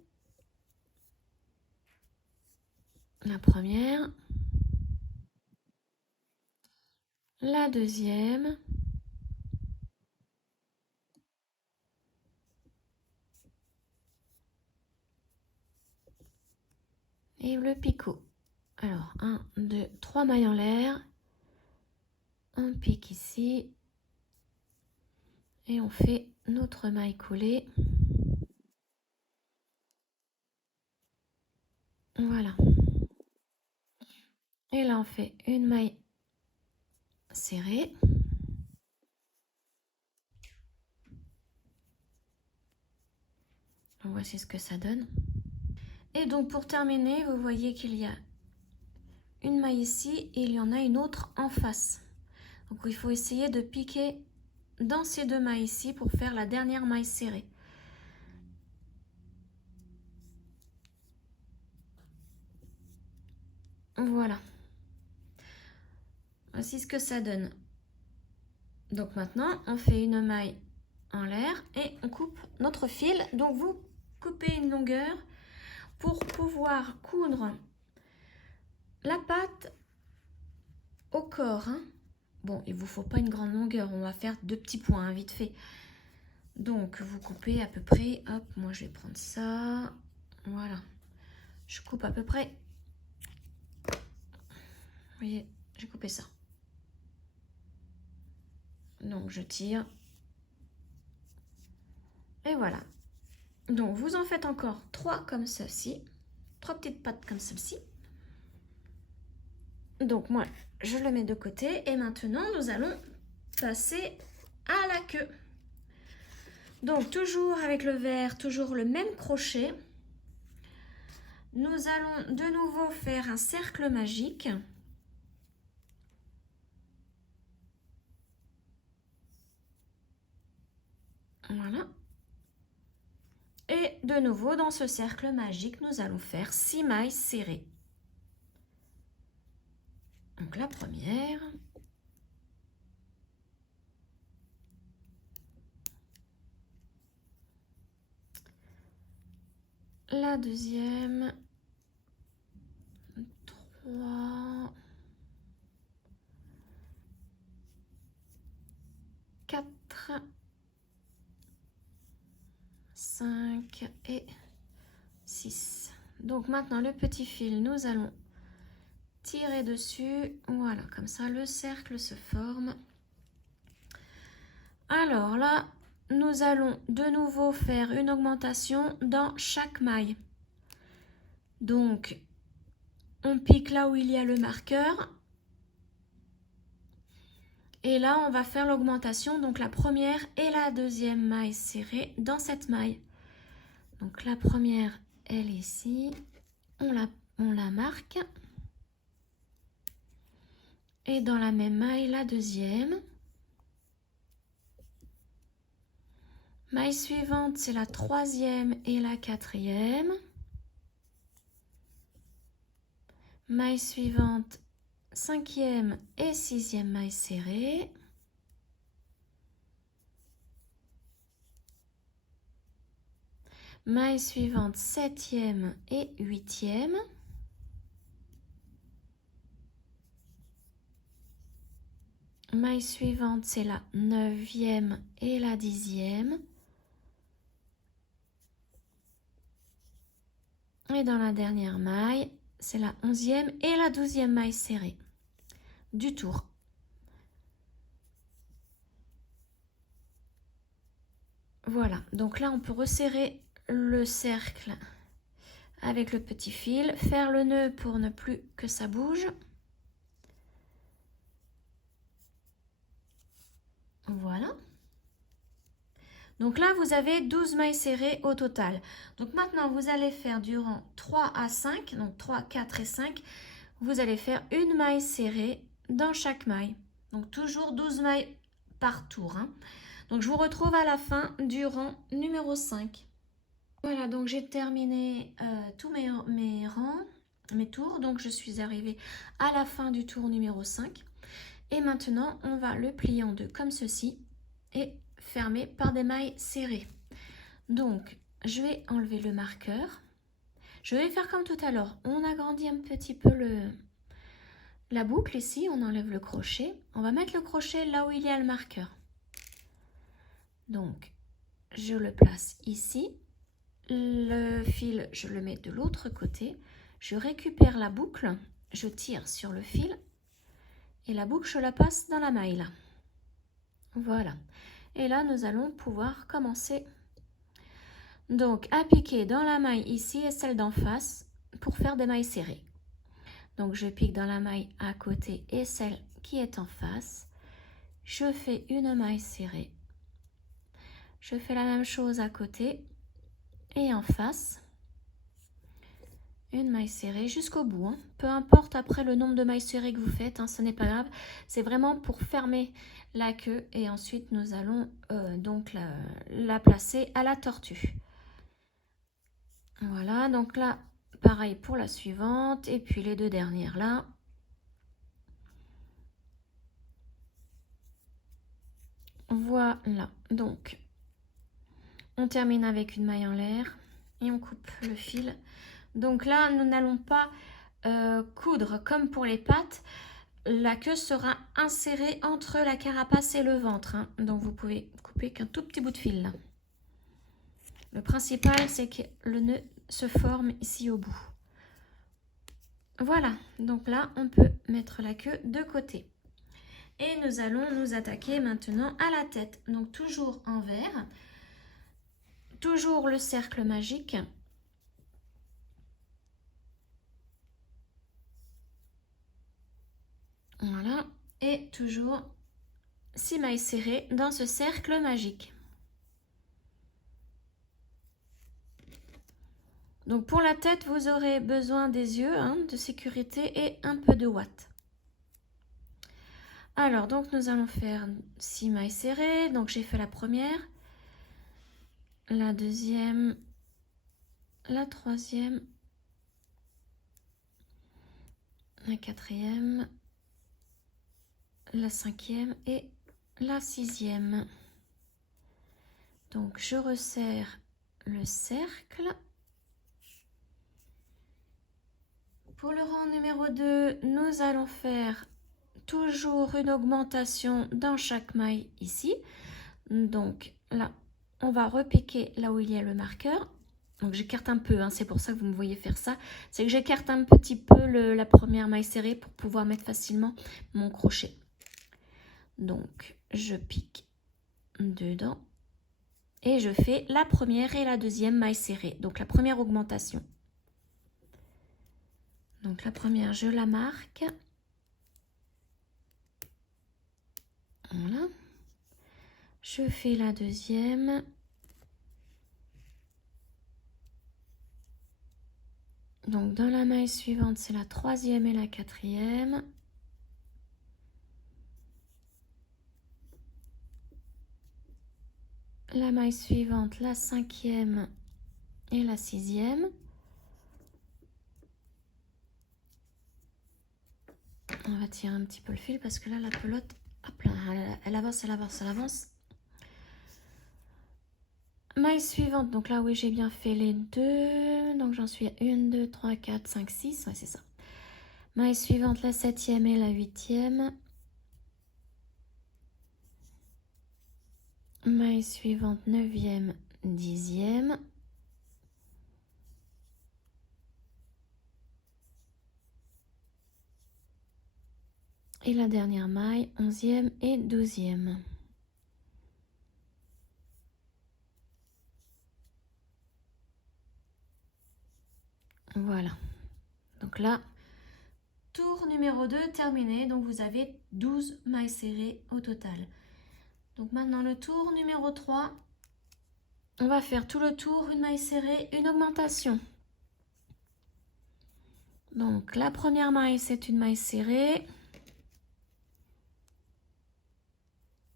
la première, la deuxième, et le picot. Alors, 1, 2, 3 mailles en l'air, on pique ici, et on fait notre maille coulée. Voilà. Et là, on fait une maille serrée. Voici ce que ça donne. Et donc, pour terminer, vous voyez qu'il y a une maille ici et il y en a une autre en face. Donc, il faut essayer de piquer dans ces 2 mailles ici pour faire la dernière maille serrée. Voilà. Voici ce que ça donne. Donc maintenant, on fait une maille en l'air et on coupe notre fil. Donc vous coupez une longueur pour pouvoir coudre la patte au corps. Hein. Bon, il ne vous faut pas une grande longueur. On va faire 2 petits points, hein, vite fait. Donc vous coupez à peu près. Hop, moi je vais prendre ça. Voilà. Je coupe à peu près. Vous voyez, j'ai coupé ça. Donc je tire. Et voilà. Donc vous en faites encore 3 comme ceci. 3 petites pattes comme celle-ci. Donc moi, je le mets de côté. Et maintenant, nous allons passer à la queue. Donc toujours avec le vert, toujours le même crochet. Nous allons de nouveau faire un cercle magique. Voilà. Et de nouveau, dans ce cercle magique, nous allons faire 6 mailles serrées. Donc la première. La deuxième. 3. 4. 5 et 6. Donc maintenant le petit fil, nous allons tirer dessus. Voilà, comme ça le cercle se forme. Alors là, nous allons de nouveau faire une augmentation dans chaque maille. Donc, on pique là où il y a le marqueur. Et là, on va faire l'augmentation, donc la première et la deuxième maille serrée dans cette maille. Donc la première, elle est ici. On la marque. Et dans la même maille, la deuxième. Maille suivante, c'est la troisième et la quatrième. Maille suivante, cinquième et sixième maille serrée. Maille suivante, septième et huitième. Maille suivante, c'est la neuvième et la dixième. Et dans la dernière maille, c'est la 11e et la 12e maille serrée du tour. Voilà, donc là on peut resserrer le cercle avec le petit fil, faire le nœud pour ne plus que ça bouge. Voilà. Donc là, vous avez 12 mailles serrées au total. Donc maintenant, vous allez faire du rang 3 à 5, donc 3, 4 et 5. Vous allez faire une maille serrée dans chaque maille. Donc toujours 12 mailles par tour, hein. Donc je vous retrouve à la fin du rang numéro 5. Voilà, donc j'ai terminé tous mes rangs, mes tours. Donc je suis arrivée à la fin du tour numéro 5. Et maintenant, on va le plier en deux comme ceci et fermer par des mailles serrées. Donc, je vais enlever le marqueur. Je vais faire comme tout à l'heure. On agrandit un petit peu la boucle ici. On enlève le crochet. On va mettre le crochet là où il y a le marqueur. Donc, je le place ici. Le fil, je le mets de l'autre côté. Je récupère la boucle. Je tire sur le fil. Et la boucle, je la passe dans la maille là. Voilà. Et là, nous allons pouvoir commencer donc à piquer dans la maille ici et celle d'en face pour faire des mailles serrées. Donc je pique dans la maille à côté et celle qui est en face. Je fais une maille serrée. Je fais la même chose à côté et en face. Une maille serrée jusqu'au bout, hein. Peu importe après le nombre de mailles serrées que vous faites, hein, ce n'est pas grave. C'est vraiment pour fermer la queue et ensuite nous allons donc la placer à la tortue. Voilà, donc là, pareil pour la suivante et puis les deux dernières là. Voilà, donc on termine avec une maille en l'air et on coupe le fil. Donc là, nous n'allons pas coudre comme pour les pattes. La queue sera insérée entre la carapace et le ventre, hein. Donc vous pouvez couper qu'un tout petit bout de fil là. Le principal, c'est que le nœud se forme ici au bout. Voilà, donc là, on peut mettre la queue de côté. Et nous allons nous attaquer maintenant à la tête. Donc toujours en vert, toujours le cercle magique. Voilà, et toujours 6 mailles serrées dans ce cercle magique. Donc pour la tête, vous aurez besoin des yeux, hein, de sécurité et un peu de ouate. Alors, donc nous allons faire 6 mailles serrées. Donc j'ai fait la première, la deuxième, la troisième, la quatrième, la cinquième et la sixième. Donc je resserre le cercle. Pour le rang numéro 2, nous allons faire toujours une augmentation dans chaque maille ici. Donc là, on va repiquer là où il y a le marqueur. Donc j'écarte un peu, hein, c'est pour ça que vous me voyez faire ça. C'est que j'écarte un petit peu la première maille serrée pour pouvoir mettre facilement mon crochet. Donc je pique dedans et je fais la première et la deuxième maille serrée. Donc la première augmentation. Donc la première, je la marque. Voilà. Je fais la deuxième. Donc dans la maille suivante, c'est la troisième et la quatrième. La maille suivante, la cinquième et la sixième. On va tirer un petit peu le fil parce que là, la pelote, hop là, elle avance, elle avance, elle avance. Maille suivante, donc là, oui, j'ai bien fait les deux. Donc j'en suis à 1, 2, 3, 4, 5, 6. Ouais, c'est ça. Maille suivante, la septième et la huitième. Maille suivante, neuvième, dixième. Et la dernière maille, 11e et 12e. Voilà. Donc là, tour numéro 2 terminé. Donc vous avez 12 mailles serrées au total. Donc maintenant le tour numéro 3. On va faire tout le tour, une maille serrée, une augmentation. Donc la première maille, c'est une maille serrée.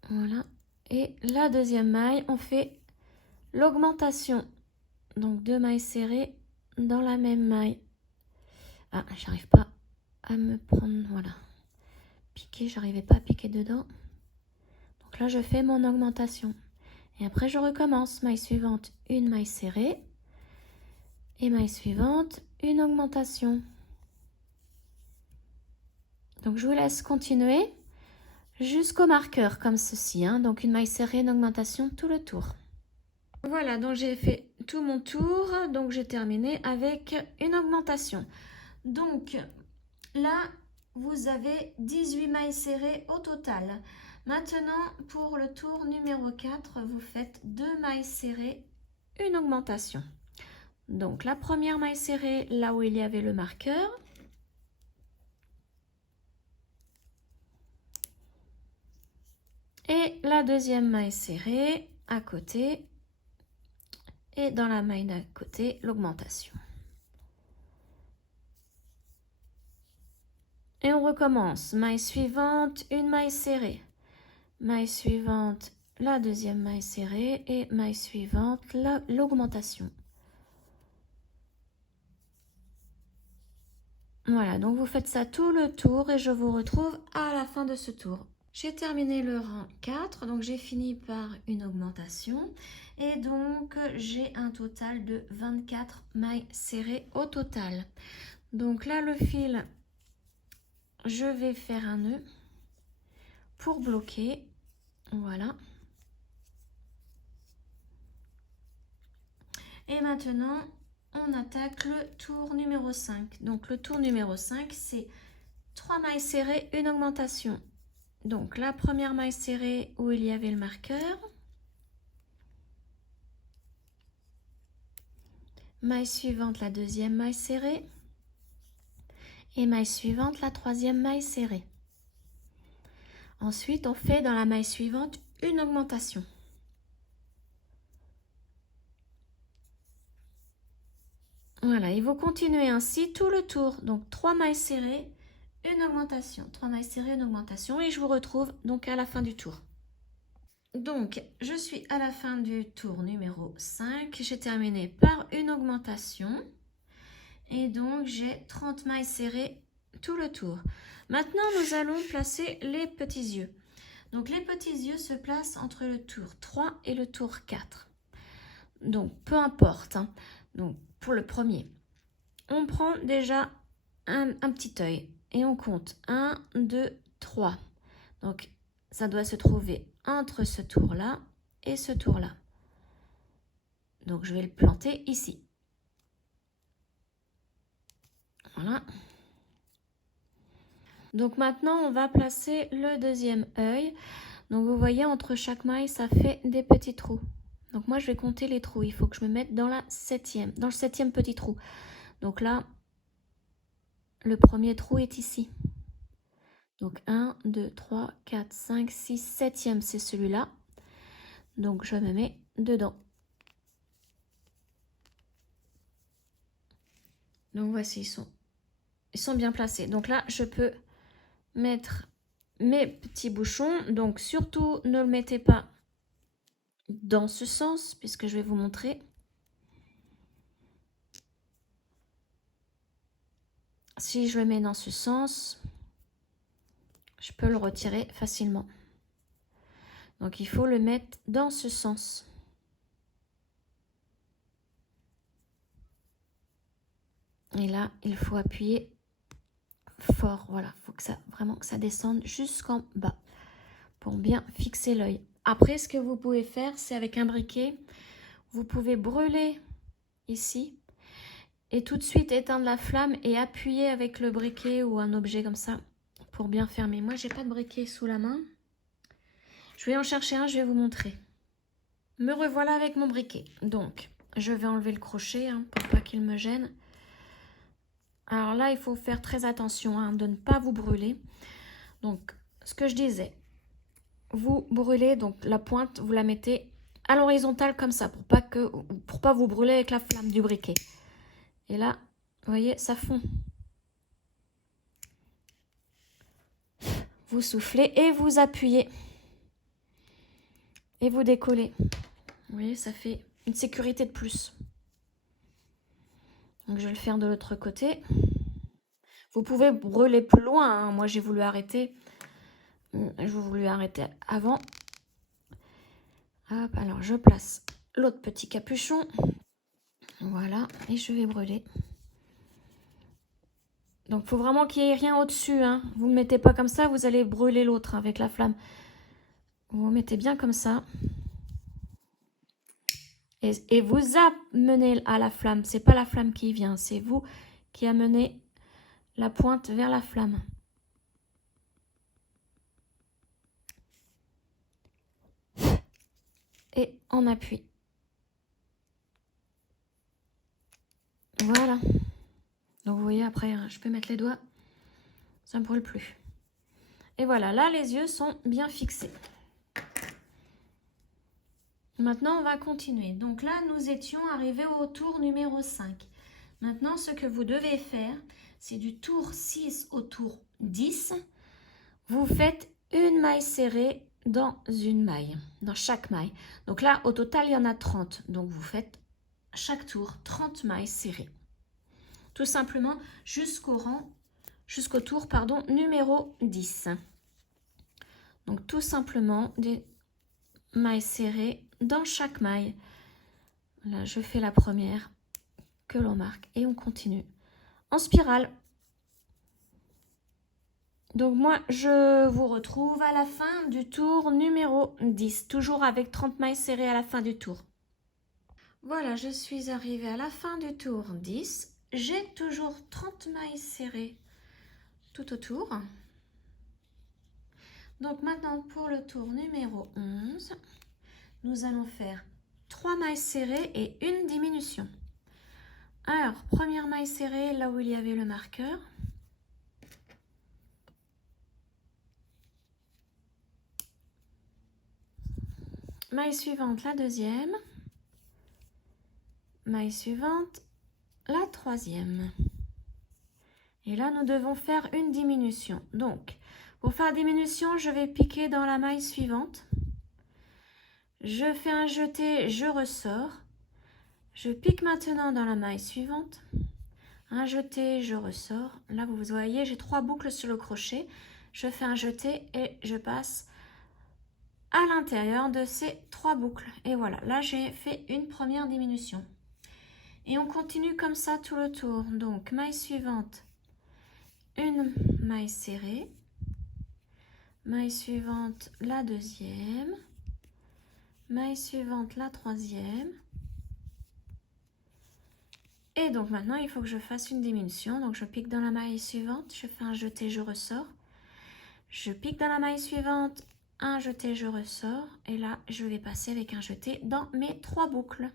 Voilà. Et la deuxième maille, on fait l'augmentation. Donc 2 mailles serrées dans la même maille. Ah, j'arrive pas à me prendre, voilà. Piquer, j'arrivais pas à piquer dedans. Donc là, je fais mon augmentation. Et après, je recommence. Maille suivante, une maille serrée. Et maille suivante, une augmentation. Donc je vous laisse continuer jusqu'au marqueur comme ceci. Donc une maille serrée, une augmentation tout le tour. Voilà, donc j'ai fait tout mon tour. Donc j'ai terminé avec une augmentation. Donc là, vous avez 18 mailles serrées au total. Maintenant, pour le tour numéro 4, vous faites 2 mailles serrées, une augmentation. Donc la première maille serrée, là où il y avait le marqueur. Et la deuxième maille serrée à côté. Et dans la maille d'à côté, l'augmentation. Et on recommence. Maille suivante, une maille serrée. Maille suivante, la deuxième maille serrée. Et maille suivante, l'augmentation. Voilà, donc vous faites ça tout le tour et je vous retrouve à la fin de ce tour. J'ai terminé le rang 4, donc j'ai fini par une augmentation. Et donc, j'ai un total de 24 mailles serrées au total. Donc là, le fil, je vais faire un nœud pour bloquer. Voilà. Et maintenant, on attaque le tour numéro 5. Donc, le tour numéro 5, c'est 3 mailles serrées, une augmentation. Donc, la première maille serrée où il y avait le marqueur. Maille suivante, la deuxième maille serrée. Et maille suivante, la troisième maille serrée. Ensuite, on fait dans la maille suivante une augmentation. Voilà, et vous continuez ainsi tout le tour. Donc, 3 mailles serrées, une augmentation. 3 mailles serrées, une augmentation. Et je vous retrouve donc à la fin du tour. Donc, je suis à la fin du tour numéro 5. J'ai terminé par une augmentation. Et donc, j'ai 30 mailles serrées tout le tour. Maintenant, nous allons placer les petits yeux. Donc, les petits yeux se placent entre le tour 3 et le tour 4. Donc, peu importe. Donc, pour le premier, on prend déjà un petit œil et on compte 1, 2, 3. Donc, ça doit se trouver entre ce tour-là et ce tour-là. Donc, je vais le planter ici. Voilà. Donc, maintenant, on va placer le deuxième œil. Donc, vous voyez, entre chaque maille, ça fait des petits trous. Donc, moi, je vais compter les trous. Il faut que je me mette dans le septième petit trou. Donc là, le premier trou est ici. Donc 1, 2, 3, 4, 5, 6, 7e, c'est celui-là. Donc je me mets dedans. Donc voici, ils sont bien placés. Donc là, je peux mettre mes petits bouchons. Donc surtout, ne le mettez pas dans ce sens, puisque je vais vous montrer. Si je le mets dans ce sens, je peux le retirer facilement. Donc il faut le mettre dans ce sens. Et là, il faut appuyer fort. Voilà, il faut que ça, vraiment que ça descende jusqu'en bas pour bien fixer l'œil. Après, ce que vous pouvez faire, c'est avec un briquet, vous pouvez brûler ici et tout de suite éteindre la flamme et appuyer avec le briquet ou un objet comme ça pour bien fermer. Moi, j'ai pas de briquet sous la main. Je vais en chercher un, je vais vous montrer. Me revoilà avec mon briquet. Donc, je vais enlever le crochet pour pas qu'il me gêne. Alors là, il faut faire très attention de ne pas vous brûler. Donc, ce que je disais, vous brûlez, donc la pointe, vous la mettez à l'horizontale comme ça pour pas vous brûler avec la flamme du briquet. Et là, vous voyez, ça fond. Vous soufflez et vous appuyez. Et vous décollez. Vous voyez, ça fait une sécurité de plus. Donc, je vais le faire de l'autre côté. Vous pouvez brûler plus loin, hein. Moi, j'ai voulu arrêter. Je voulais arrêter avant. Hop, alors je place l'autre petit capuchon. Voilà, et je vais brûler. Donc, il faut vraiment qu'il n'y ait rien au-dessus, hein. Vous ne mettez pas comme ça, vous allez brûler l'autre avec la flamme. Vous vous mettez bien comme ça. Et vous amenez à la flamme. C'est pas la flamme qui vient, c'est vous qui amenez la pointe vers la flamme. Et on appuie. Voilà. Donc vous voyez après, je peux mettre les doigts. Ça ne brûle plus. Et voilà, là les yeux sont bien fixés. Maintenant on va continuer. Donc là nous étions arrivés au tour numéro 5. Maintenant ce que vous devez faire, c'est du tour 6 au tour 10. Vous faites une maille serrée dans une maille, dans chaque maille. Donc là, au total, il y en a 30. Donc vous faites chaque tour 30 mailles serrées. Tout simplement jusqu'au tour numéro 10. Donc tout simplement des mailles serrées dans chaque maille. Là, je fais la première que l'on marque et on continue en spirale. Donc moi, je vous retrouve à la fin du tour numéro 10, toujours avec 30 mailles serrées à la fin du tour. Voilà, je suis arrivée à la fin du tour 10. J'ai toujours 30 mailles serrées tout autour. Donc maintenant, pour le tour numéro 11, nous allons faire 3 mailles serrées et une diminution. Alors, première maille serrée, là où il y avait le marqueur. Maille suivante, la deuxième. Maille suivante, la troisième. Et là, nous devons faire une diminution. Donc, pour faire la diminution, je vais piquer dans la maille suivante. Je fais un jeté, je ressors. Je pique maintenant dans la maille suivante. Un jeté, je ressors. Là, vous voyez, j'ai 3 boucles sur le crochet. Je fais un jeté et je passe à l'intérieur de ces 3 boucles. Et voilà, là, j'ai fait une première diminution. Et on continue comme ça tout le tour. Donc, maille suivante, une maille serrée. Maille suivante, la deuxième. Maille suivante, la troisième. Et donc maintenant, il faut que je fasse une diminution. Donc, je pique dans la maille suivante. Je fais un jeté, je ressors. Je pique dans la maille suivante. Un jeté, je ressors. Et là, je vais passer avec un jeté dans mes 3 boucles.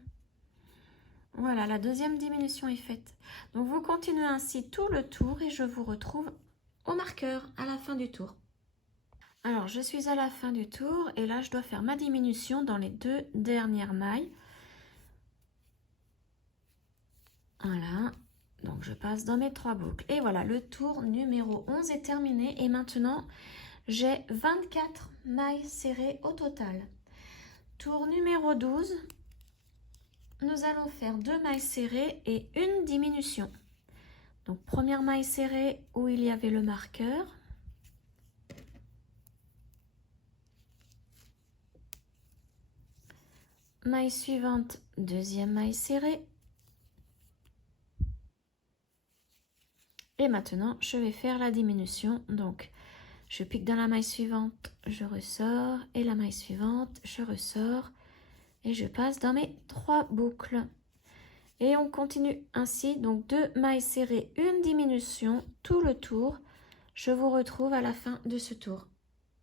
Voilà, la deuxième diminution est faite. Donc, vous continuez ainsi tout le tour et je vous retrouve au marqueur à la fin du tour. Alors, je suis à la fin du tour et là, je dois faire ma diminution dans les 2 dernières mailles. Voilà, donc je passe dans mes 3 boucles. Et voilà, le tour numéro 11 est terminé. Et maintenant, j'ai 24 mailles serrées au total. Tour numéro 12, nous allons faire 2 mailles serrées et une diminution. Donc, première maille serrée où il y avait le marqueur. Maille suivante, deuxième maille serrée. Et maintenant, je vais faire la diminution. Donc, je pique dans la maille suivante, je ressors. Et la maille suivante, je ressors. Et je passe dans mes 3 boucles. Et on continue ainsi. Donc, 2 mailles serrées, une diminution, tout le tour. Je vous retrouve à la fin de ce tour.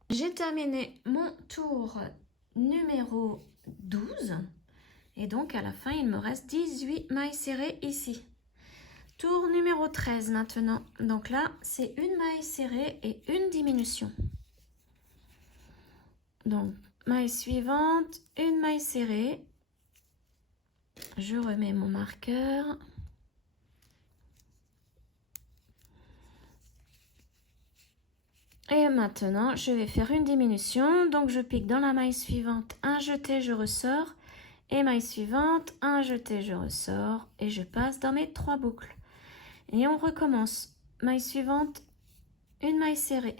J'ai terminé mon tour numéro 12. Et donc, à la fin, il me reste 18 mailles serrées ici. Tour numéro 13 maintenant. Donc là, c'est une maille serrée et une diminution. Donc, maille suivante, une maille serrée. Je remets mon marqueur. Et maintenant, je vais faire une diminution. Donc, je pique dans la maille suivante, un jeté, je ressors. Et maille suivante, un jeté, je ressors. Et je passe dans mes 3 boucles. Et on recommence. Maille suivante, une maille serrée.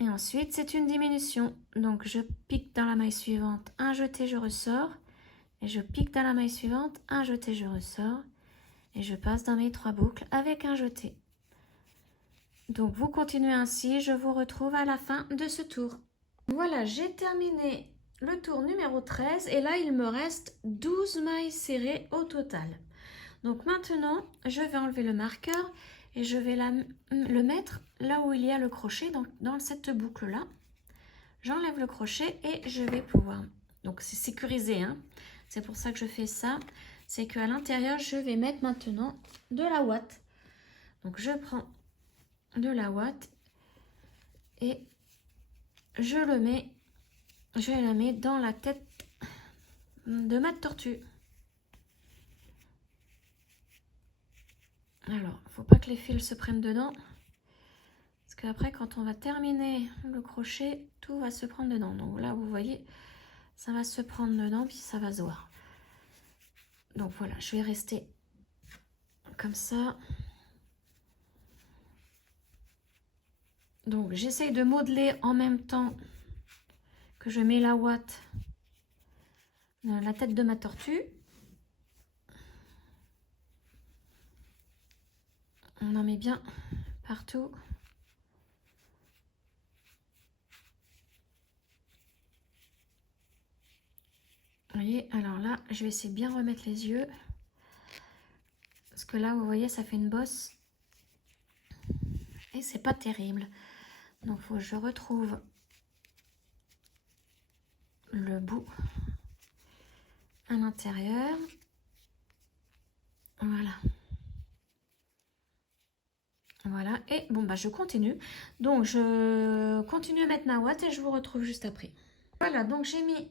Et ensuite, c'est une diminution. Donc, je pique dans la maille suivante, un jeté, je ressors. Et je pique dans la maille suivante, un jeté, je ressors. Et je passe dans mes 3 boucles avec un jeté. Donc, vous continuez ainsi. Je vous retrouve à la fin de ce tour. Voilà, j'ai terminé le tour numéro 13. Et là, il me reste 12 mailles serrées au total. Donc, maintenant, je vais enlever le marqueur et je vais le mettre là où il y a le crochet, dans cette boucle-là. J'enlève le crochet et je vais pouvoir... Donc, c'est sécurisé, hein. C'est pour ça que je fais ça. C'est qu'à l'intérieur, je vais mettre maintenant de la ouate. Donc, je prends de la ouate et je la mets dans la tête de ma tortue. Alors, il ne faut pas que les fils se prennent dedans. Parce qu'après, quand on va terminer le crochet, tout va se prendre dedans. Donc là, vous voyez, ça va se prendre dedans, puis ça va se voir. Donc voilà, je vais rester comme ça. Donc j'essaye de modeler en même temps que je mets la ouate dans la tête de ma tortue. On en met bien partout. Vous voyez, alors là, je vais essayer de bien remettre les yeux. Parce que là, vous voyez, ça fait une bosse. Et c'est pas terrible. Donc, il faut que je retrouve le bout à l'intérieur. Voilà. Voilà. Et bon, bah, je continue. Donc, je continue à mettre ma ouate et je vous retrouve juste après. Voilà, donc j'ai mis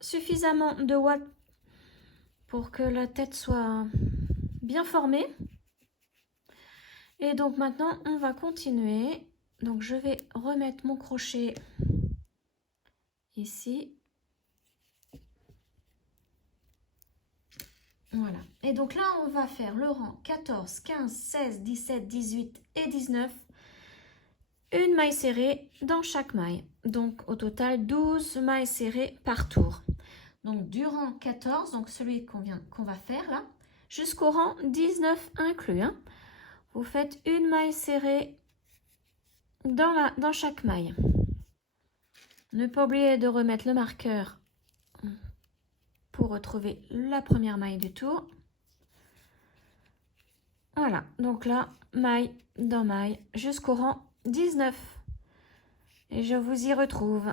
suffisamment de ouate pour que la tête soit bien formée. Et donc maintenant, on va continuer. Donc je vais remettre mon crochet ici. Voilà. Et donc là, on va faire le rang 14, 15, 16, 17, 18 et 19. Une maille serrée dans chaque maille. Donc au total, 12 mailles serrées par tour. Donc du rang 14, donc celui qu'on va faire là, jusqu'au rang 19 inclus. Hein. Vous faites une maille serrée dans chaque maille. Ne pas oublier de remettre le marqueur pour retrouver la première maille du tour. Voilà, donc là, maille dans maille jusqu'au rang 19. Et je vous y retrouve.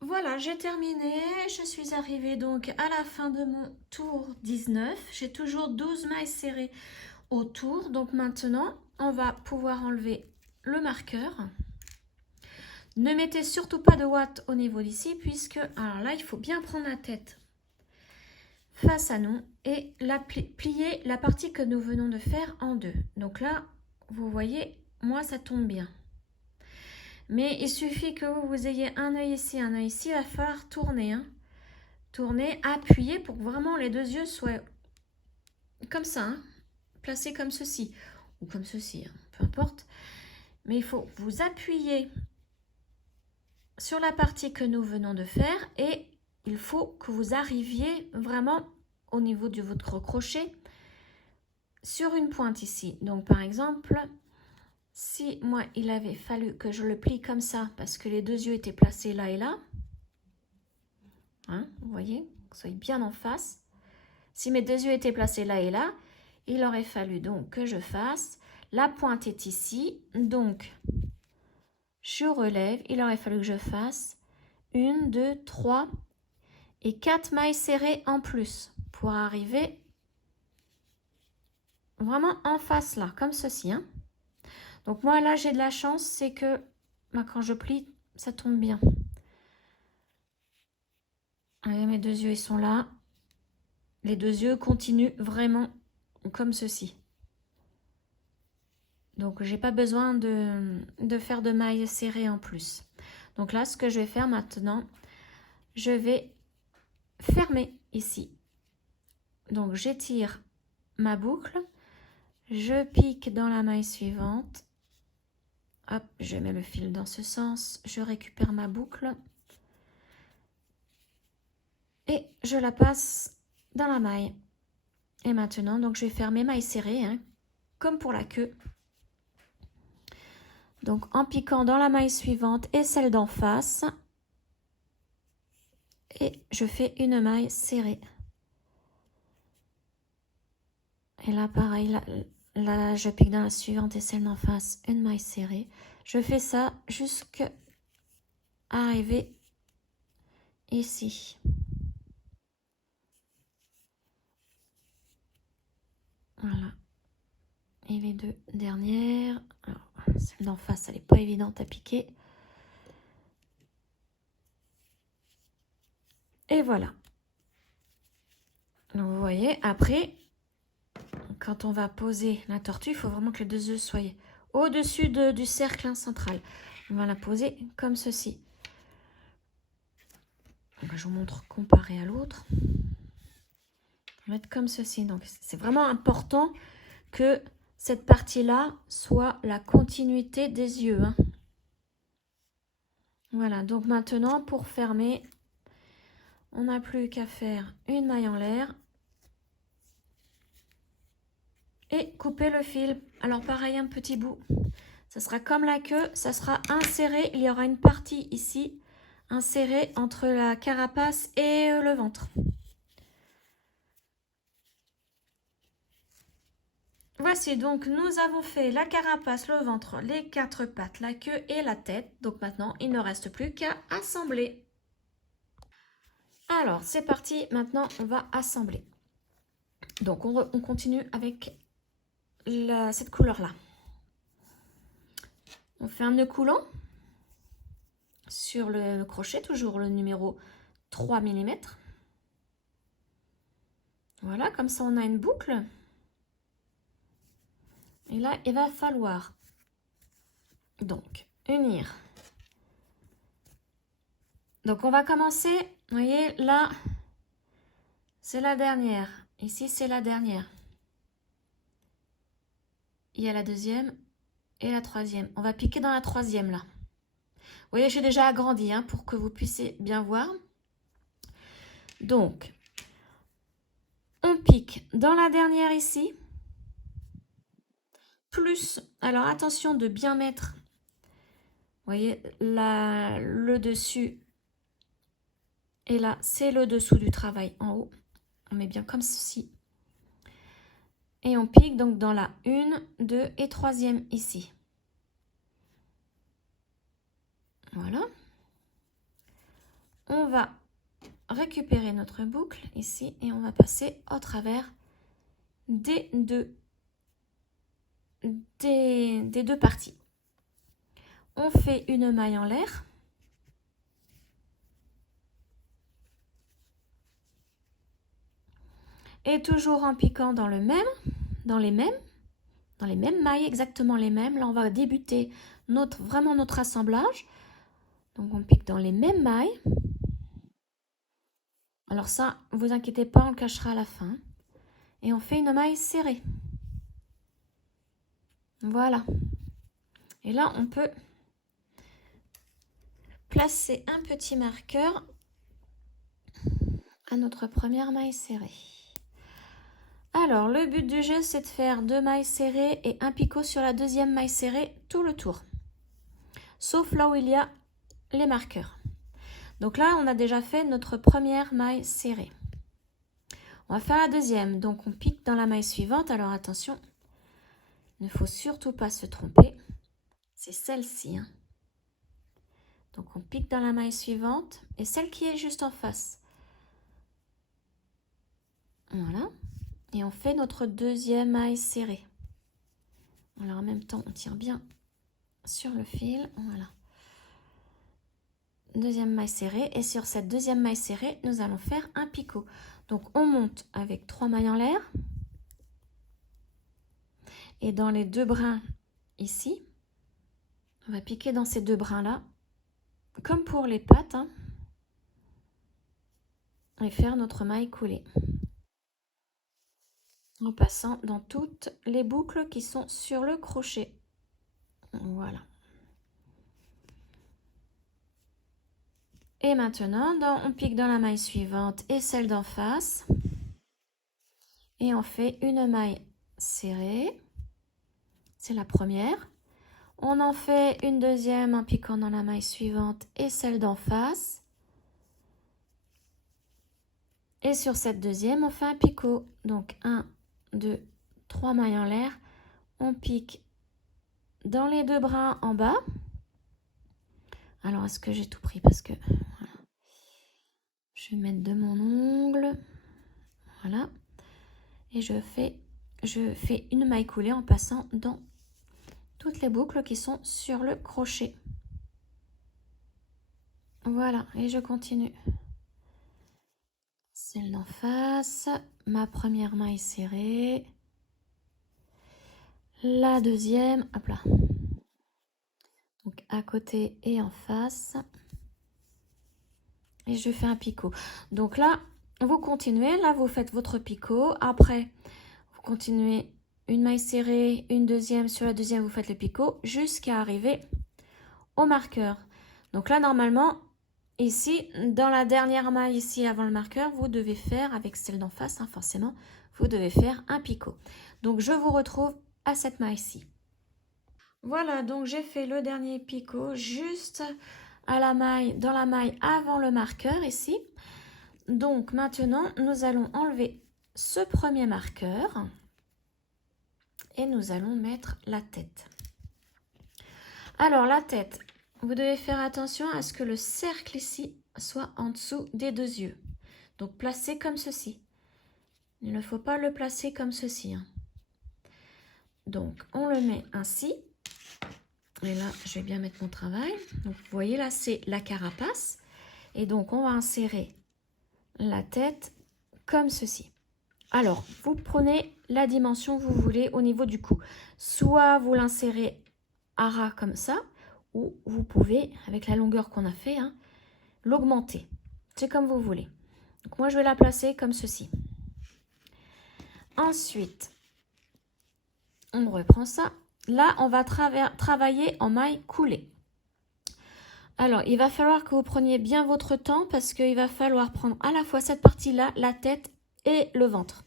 Voilà, j'ai terminé. Je suis arrivée donc à la fin de mon tour 19. J'ai toujours 12 mailles serrées autour. Donc maintenant, on va pouvoir enlever le marqueur. Ne mettez surtout pas de ouate au niveau d'ici puisque, alors là, il faut bien prendre la tête face à nous et plier la partie que nous venons de faire en deux. Donc là, vous voyez, moi, ça tombe bien. Mais il suffit que vous ayez un œil ici, il va falloir tourner. Hein. Tourner, appuyer pour que vraiment les deux yeux soient comme ça, hein, placés comme ceci. Ou comme ceci, hein, peu importe. Mais il faut vous appuyer sur la partie que nous venons de faire et il faut que vous arriviez vraiment au niveau de votre crochet sur une pointe ici. Donc par exemple, si moi il avait fallu que je le plie comme ça parce que les deux yeux étaient placés là et là, hein, vous voyez, que vous soyez bien en face. Si mes deux yeux étaient placés là et là, il aurait fallu donc que je fasse, la pointe est ici, donc je relève, il aurait fallu que je fasse 1, 2, 3 et 4 mailles serrées en plus pour arriver vraiment en face là, comme ceci. Hein. Donc moi là j'ai de la chance, c'est que quand je plie, ça tombe bien. Allez, mes deux yeux, ils sont là. Les deux yeux continuent vraiment comme ceci. Donc, j'ai pas besoin de faire de mailles serrées en plus. Donc là, ce que je vais faire maintenant, je vais fermer ici. Donc, j'étire ma boucle. Je pique dans la maille suivante. Hop, je mets le fil dans ce sens. Je récupère ma boucle. Et je la passe dans la maille. Et maintenant, donc je vais faire mes mailles serrées, hein, comme pour la queue. Donc en piquant dans la maille suivante et celle d'en face. Et je fais une maille serrée. Et là, pareil, là je pique dans la suivante et celle d'en face, une maille serrée. Je fais ça jusqu'à arriver ici. Voilà. Et les deux dernières. Alors, celle d'en face, elle n'est pas évidente à piquer. Et voilà. Donc, vous voyez, après, quand on va poser la tortue, il faut vraiment que les deux œufs soient au-dessus du cercle central. On va la poser comme ceci. Donc, je vous montre comparé à l'autre. On va mettre comme ceci. Donc, c'est vraiment important que cette partie-là soit la continuité des yeux. Hein. Voilà, donc maintenant, pour fermer, on n'a plus qu'à faire une maille en l'air. Et couper le fil. Alors pareil, un petit bout. Ça sera comme la queue, ça sera inséré. Il y aura une partie ici, insérée entre la carapace et le ventre. Voici, donc nous avons fait la carapace, le ventre, les quatre pattes, la queue et la tête. Donc maintenant, il ne reste plus qu'à assembler. Alors, c'est parti. Maintenant, on va assembler. Donc, on continue avec cette couleur-là. On fait un nœud coulant sur le crochet, toujours le numéro 3 mm. Voilà, comme ça on a une boucle. Et là, il va falloir donc unir. Donc on va commencer, vous voyez, là, c'est la dernière. Ici, c'est la dernière. Il y a la deuxième et la troisième. On va piquer dans la troisième, là. Vous voyez, j'ai déjà agrandi, hein, pour que vous puissiez bien voir. Donc, on pique dans la dernière ici. Plus, alors attention de bien mettre, vous voyez, le dessus. Et là, c'est le dessous du travail en haut. On met bien comme ceci. Et on pique donc dans la 1, 2 et 3e ici. Voilà. On va récupérer notre boucle ici et on va passer au travers des deux parties. On fait une maille en l'air. Et toujours en piquant dans les mêmes mailles, exactement les mêmes. Là, on va débuter vraiment notre assemblage. Donc, on pique dans les mêmes mailles. Alors ça, ne vous inquiétez pas, on le cachera à la fin. Et on fait une maille serrée. Voilà. Et là, on peut placer un petit marqueur à notre première maille serrée. Alors, le but du jeu, c'est de faire 2 mailles serrées et un picot sur la deuxième maille serrée tout le tour. Sauf là où il y a les marqueurs. Donc là, on a déjà fait notre première maille serrée. On va faire la deuxième. Donc, on pique dans la maille suivante. Alors, attention, il ne faut surtout pas se tromper. C'est celle-ci. Hein. Donc, on pique dans la maille suivante et celle qui est juste en face. Voilà. Et on fait notre deuxième maille serrée. Alors, en même temps, on tire bien sur le fil. Voilà. deuxième maille serrée. Et sur cette deuxième maille serrée, nous allons faire un picot. Donc, on monte avec 3 mailles en l'air. Et dans les 2 brins ici, on va piquer dans ces 2 brins-là, comme pour les pattes, hein, et faire notre maille coulée. En passant dans toutes les boucles qui sont sur le crochet. Voilà. Et maintenant, on pique dans la maille suivante et celle d'en face. Et on fait une maille serrée. C'est la première. On en fait une deuxième en piquant dans la maille suivante et celle d'en face. Et sur cette deuxième, on fait un picot. Donc 1, 2, 3 mailles en l'air. On pique dans les 2 brins en bas. Alors, est-ce que j'ai tout pris? Parce que voilà. Je vais mettre de mon ongle. Voilà. Et je fais une maille coulée en passant dans toutes les boucles qui sont sur le crochet. Voilà. Et je continue. Celle d'en face. Ma première maille serrée. La deuxième. Hop là. Donc, à côté et en face. Et je fais un picot. Donc là, vous continuez. Là, vous faites votre picot. Après, vous continuez une maille serrée, une deuxième. Sur la deuxième, vous faites le picot jusqu'à arriver au marqueur. Donc là, normalement, ici, dans la dernière maille ici avant le marqueur, vous devez faire, avec celle d'en face, hein, forcément, vous devez faire un picot. Donc, je vous retrouve à cette maille-ci. Voilà, donc j'ai fait le dernier picot juste à la maille, dans la maille avant le marqueur ici. Donc maintenant, nous allons enlever ce premier marqueur et nous allons mettre la tête. Alors la tête, vous devez faire attention à ce que le cercle ici soit en dessous des 2 yeux. Donc placez comme ceci. Il ne faut pas le placer comme ceci, hein. Donc on le met ainsi. Et là, je vais bien mettre mon travail. Donc vous voyez là, c'est la carapace. Et donc on va insérer la tête comme ceci. Alors, vous prenez la dimension que vous voulez au niveau du cou. Soit vous l'insérez à ras comme ça, ou vous pouvez, avec la longueur qu'on a fait, hein, l'augmenter. C'est comme vous voulez. Donc moi, je vais la placer comme ceci. Ensuite, on reprend ça. Là, on va travailler en maille coulée. Alors, il va falloir que vous preniez bien votre temps parce qu'il va falloir prendre à la fois cette partie-là, la tête et le ventre.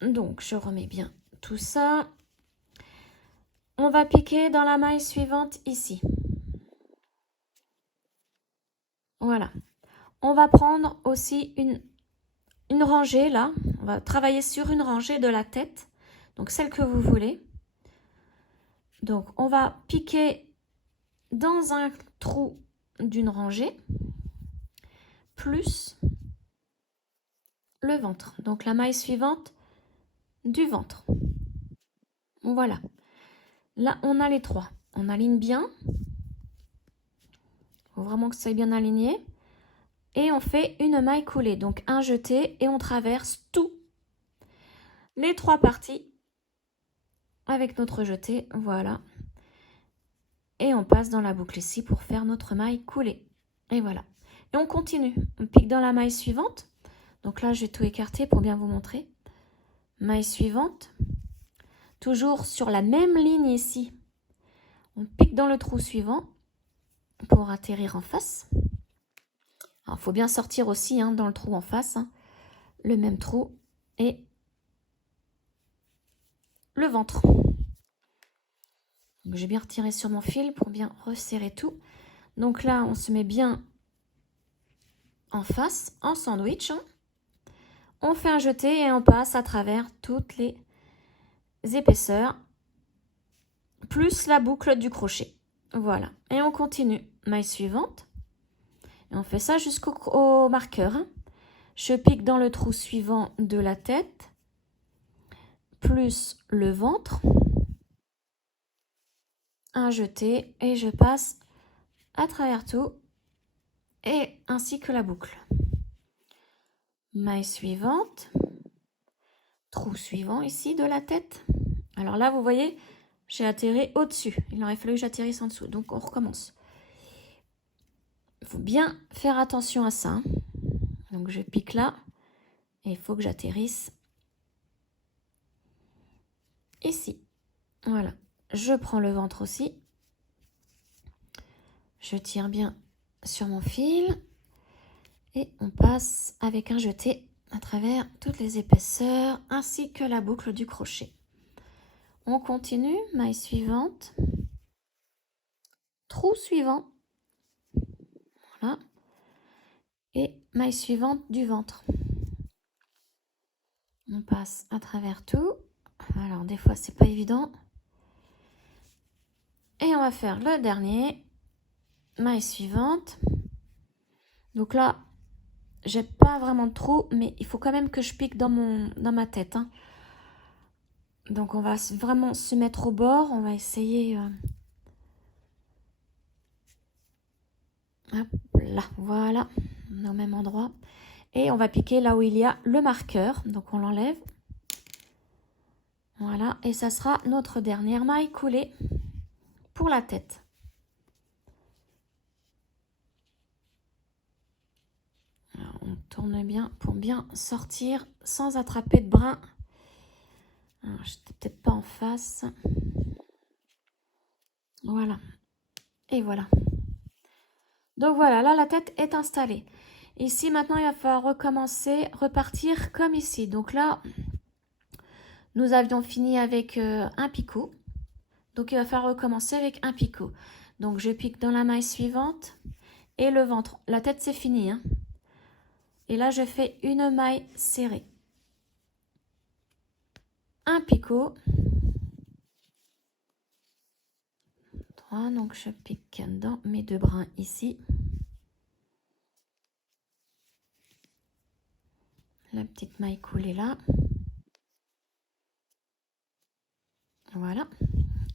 Donc, je remets bien tout ça. On va piquer dans la maille suivante ici. Voilà. On va prendre aussi une rangée là. On va travailler sur une rangée de la tête. Donc, celle que vous voulez. Donc, on va piquer dans un trou d'une rangée, plus le ventre. Donc la maille suivante du ventre. Voilà. Là, on a les 3. On aligne bien. Il faut vraiment que ça soit bien aligné. Et on fait une maille coulée. Donc un jeté et on traverse tous les 3 parties avec notre jeté. Voilà. Et on passe dans la boucle ici pour faire notre maille coulée. Et voilà. Et on continue. On pique dans la maille suivante. Donc là, je vais tout écarter pour bien vous montrer. Maille suivante. Toujours sur la même ligne ici. On pique dans le trou suivant pour atterrir en face. Alors, il faut bien sortir aussi hein, dans le trou en face. Hein, le même trou et le ventre. J'ai bien retiré sur mon fil pour bien resserrer tout. Donc là, on se met bien en face, en sandwich. Hein. On fait un jeté et on passe à travers toutes les épaisseurs, plus la boucle du crochet. Voilà. Et on continue. Maille suivante. Et on fait ça jusqu'au marqueur. Hein. Je pique dans le trou suivant de la tête, plus le ventre. Un jeté et je passe à travers tout et ainsi que la boucle. Maille suivante, trou suivant ici de la tête. Alors là, vous voyez, j'ai atterri au-dessus. Il aurait fallu que j'atterrisse en dessous. Donc, on recommence. Il faut bien faire attention à ça. Donc, je pique là. Et il faut que j'atterrisse ici. Voilà. Je prends le ventre aussi. Je tire bien sur mon fil. Et on passe avec un jeté à travers toutes les épaisseurs ainsi que la boucle du crochet. On continue, maille suivante, trou suivant, voilà, et maille suivante du ventre. On passe à travers tout. Alors des fois c'est pas évident. Et on va faire le dernier, maille suivante. Donc là, j'ai pas vraiment de trou, mais il faut quand même que je pique dans ma tête, hein. Donc on va vraiment se mettre au bord, on va essayer... Hop là, voilà, au même endroit. Et on va piquer là où il y a le marqueur. Donc on l'enlève. Voilà, et ça sera notre dernière maille coulée pour la tête. Alors, on tourne bien pour bien sortir sans attraper de brin. Alors, je n'étais peut-être pas en face. Voilà. Et voilà. Donc voilà, là la tête est installée. Ici maintenant il va falloir recommencer, repartir comme ici. Donc là, nous avions fini avec un picot. Donc il va falloir recommencer avec un picot. Donc je pique dans la maille suivante et le ventre. La tête c'est fini, hein. Et là je fais une maille serrée. Un picot. 3, donc je pique dans mes deux brins ici. La petite maille coulée là. Voilà.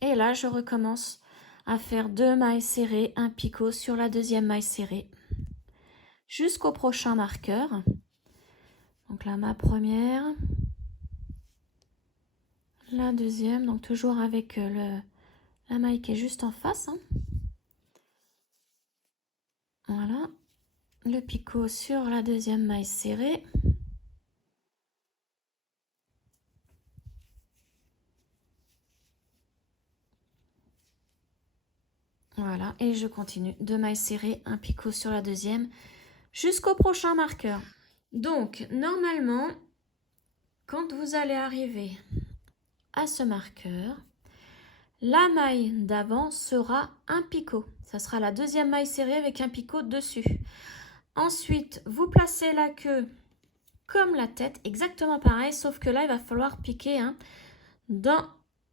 Et là, je recommence à faire 2 mailles serrées, un picot sur la deuxième maille serrée jusqu'au prochain marqueur. Donc là, ma première, la deuxième, donc toujours avec la maille qui est juste en face, hein. Voilà, le picot sur la deuxième maille serrée. Voilà, et je continue. 2 mailles serrées, un picot sur la deuxième jusqu'au prochain marqueur. Donc, normalement, quand vous allez arriver à ce marqueur, la maille d'avant sera un picot. Ça sera la deuxième maille serrée avec un picot dessus. Ensuite, vous placez la queue comme la tête, exactement pareil, sauf que là, il va falloir piquer, hein, dans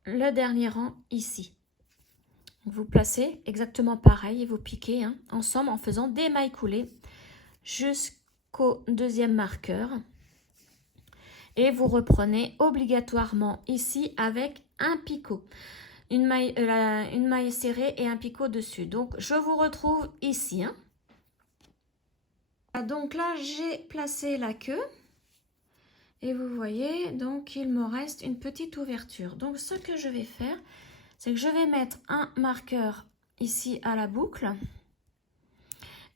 le dernier rang ici. Vous placez exactement pareil et vous piquez, hein, ensemble en faisant des mailles coulées jusqu'au deuxième marqueur. Et vous reprenez obligatoirement ici avec un picot. Une maille serrée et un picot dessus. Donc, je vous retrouve ici, hein. Donc là, j'ai placé la queue. Et vous voyez, donc il me reste une petite ouverture. Donc, ce que je vais faire, c'est que je vais mettre un marqueur ici à la boucle.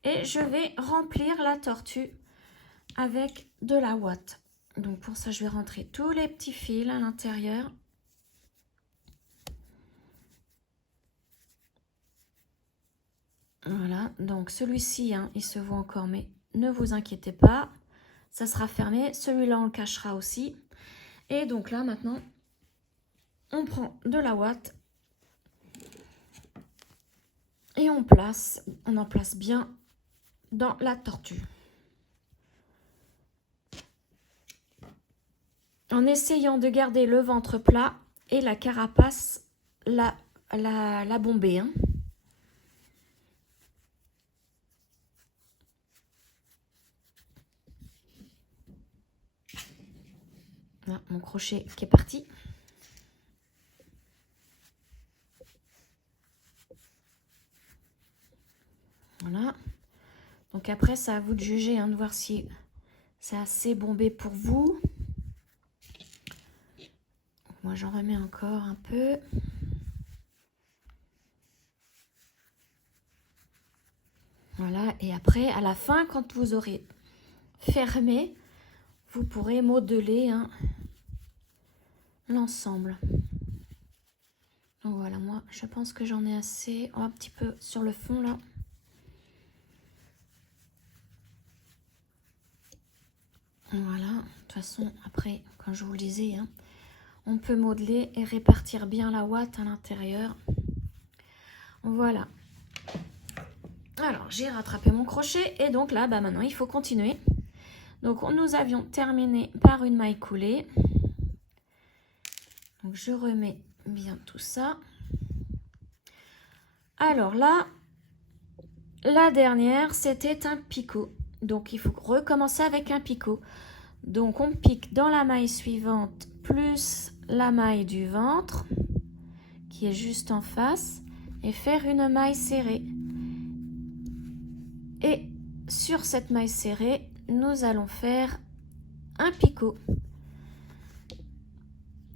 Et je vais remplir la tortue avec de la ouate. Donc, pour ça, je vais rentrer tous les petits fils à l'intérieur. Voilà, donc celui-ci, hein, il se voit encore, mais ne vous inquiétez pas, ça sera fermé. Celui-là, on le cachera aussi. Et donc là, maintenant, on prend de la ouate et on en place bien dans la tortue. En essayant de garder le ventre plat et la carapace, la bombée, hein. Là, mon crochet qui est parti. Donc après, c'est à vous de juger, hein, de voir si c'est assez bombé pour vous. Moi, j'en remets encore un peu. Voilà, et après, à la fin, quand vous aurez fermé, vous pourrez modeler, hein, l'ensemble. Donc voilà, moi, je pense que j'en ai assez. Oh, un petit peu sur le fond, là. Voilà, de toute façon, après, comme je vous le disais, hein, on peut modeler et répartir bien la ouate à l'intérieur. Voilà. Alors, j'ai rattrapé mon crochet et donc là, maintenant, il faut continuer. Donc, nous avions terminé par une maille coulée. Donc, je remets bien tout ça. Alors là, la dernière, c'était un picot. Donc, il faut recommencer avec un picot. Donc, on pique dans la maille suivante plus la maille du ventre qui est juste en face et faire une maille serrée. Et sur cette maille serrée, nous allons faire un picot.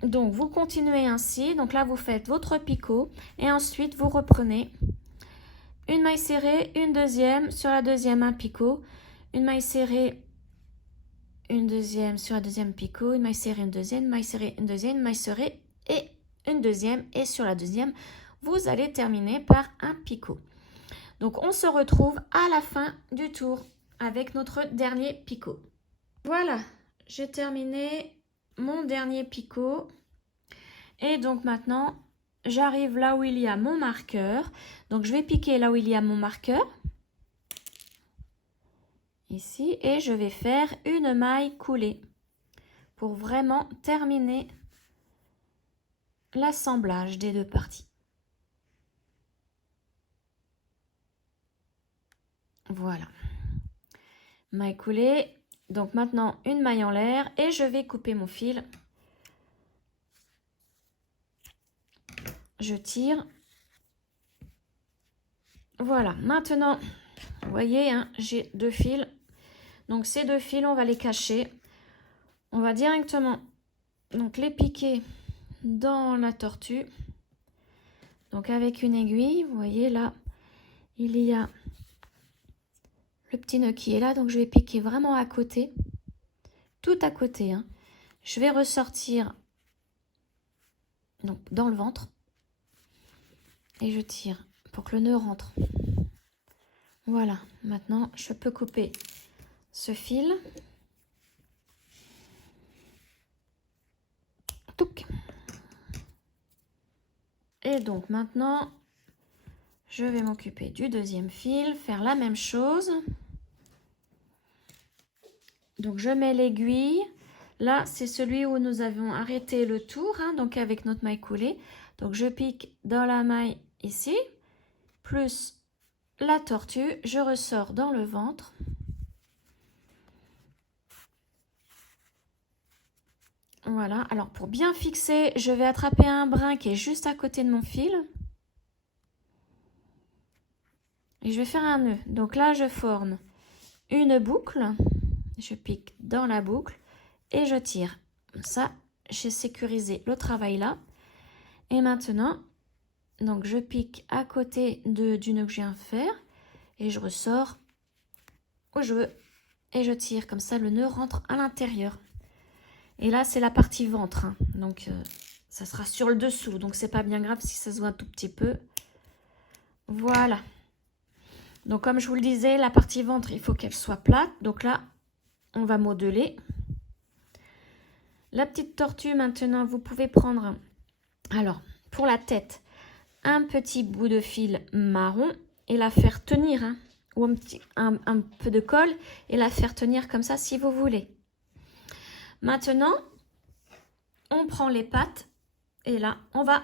Donc, vous continuez ainsi. Donc là, vous faites votre picot et ensuite, vous reprenez une maille serrée, une deuxième, sur la deuxième, un picot, une maille serrée, une deuxième, sur la deuxième picot, une maille serrée, une deuxième, maille serrée, une deuxième, maille serrée et une deuxième. Et sur la deuxième, vous allez terminer par un picot. Donc, on se retrouve à la fin du tour avec notre dernier picot. Voilà, j'ai terminé mon dernier picot. Et donc maintenant, j'arrive là où il y a mon marqueur. Donc, je vais piquer là où il y a mon marqueur. Ici. Et je vais faire une maille coulée pour vraiment terminer l'assemblage des deux parties. Voilà. Maille coulée. Donc maintenant, une maille en l'air et je vais couper mon fil. Je tire. Voilà. Maintenant, vous voyez, hein, j'ai deux fils. Donc ces deux fils, on va les cacher. On va directement donc les piquer dans la tortue. Donc avec une aiguille, vous voyez là, il y a le petit nœud qui est là. Donc je vais piquer vraiment à côté, tout à côté, hein. Je vais ressortir donc dans le ventre et je tire pour que le nœud rentre. Voilà, maintenant je peux couper ce fil. Touc. Et donc maintenant, je vais m'occuper du deuxième fil, faire la même chose. Donc je mets l'aiguille. Là, c'est celui où nous avons arrêté le tour, hein, donc avec notre maille coulée. Donc je pique dans la maille ici, plus la tortue, je ressors dans le ventre. Voilà, alors pour bien fixer, je vais attraper un brin qui est juste à côté de mon fil. Et je vais faire un nœud. Donc là, je forme une boucle. Je pique dans la boucle et je tire. Ça, j'ai sécurisé le travail là. Et maintenant, donc je pique à côté du nœud que je viens de faire et je ressors où je veux. Et je tire, comme ça le nœud rentre à l'intérieur. Et là, c'est la partie ventre, hein. Donc, ça sera sur le dessous. Donc, c'est pas bien grave si ça se voit un tout petit peu. Voilà. Donc, comme je vous le disais, la partie ventre, il faut qu'elle soit plate. Donc là, on va modeler. La petite tortue, maintenant, vous pouvez prendre, alors, pour la tête, un petit bout de fil marron et la faire tenir, hein, ou un peu de colle et la faire tenir comme ça si vous voulez. Maintenant, on prend les pattes et là, on va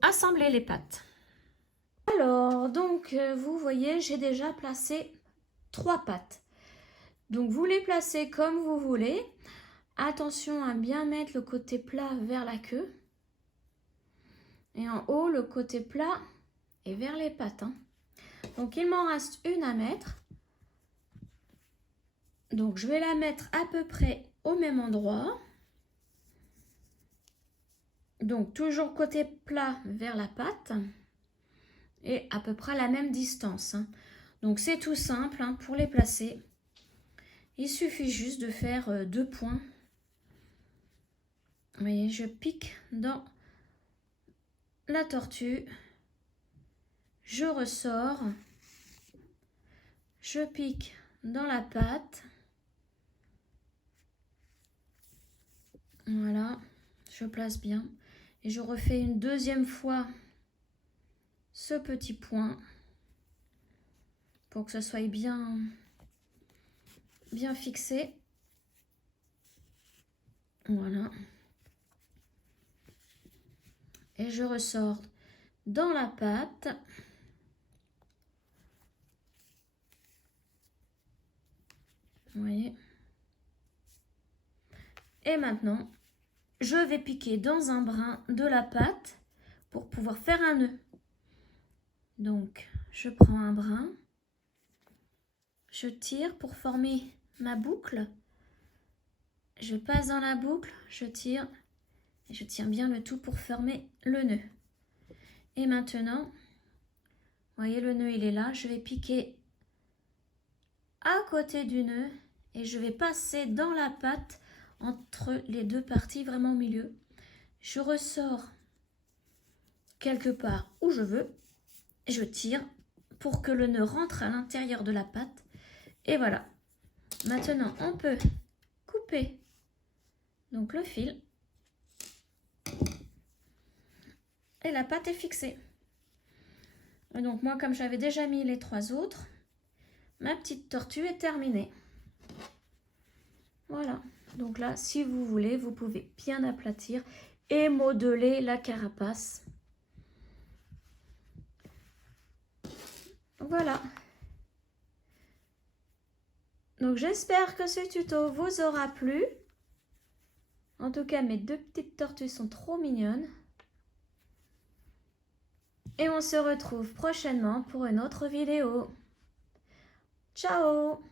assembler les pattes. Alors, donc, vous voyez, j'ai déjà placé 3 pattes. Donc, vous les placez comme vous voulez. Attention à bien mettre le côté plat vers la queue. Et en haut, le côté plat est vers les pattes, hein. Donc, il m'en reste une à mettre. Donc je vais la mettre à peu près au même endroit. Donc toujours côté plat vers la pâte et à peu près à la même distance. Donc c'est tout simple pour les placer. Il suffit juste de faire 2 points. Vous voyez, je pique dans la tortue, je ressors, je pique dans la pâte. Voilà, je place bien et je refais une deuxième fois ce petit point pour que ça soit bien fixé. Voilà. Et je ressors dans la pâte. Vous voyez. Et maintenant, je vais piquer dans un brin de la pâte pour pouvoir faire un nœud. Donc, je prends un brin, je tire pour former ma boucle. Je passe dans la boucle, je tire et je tiens bien le tout pour former le nœud. Et maintenant, vous voyez le nœud il est là, je vais piquer à côté du nœud et je vais passer dans la pâte entre les deux parties vraiment au milieu. Je ressors quelque part où je veux, je tire pour que le nœud rentre à l'intérieur de la pâte et voilà. Maintenant on peut couper donc le fil et la pâte est fixée. Et donc moi comme j'avais déjà mis les 3 autres, ma petite tortue est terminée. Voilà, donc là si vous voulez vous pouvez bien aplatir et modeler la carapace. Voilà. Donc j'espère que ce tuto vous aura plu. En tout cas mes 2 petites tortues sont trop mignonnes. Et on se retrouve prochainement pour une autre vidéo. Ciao!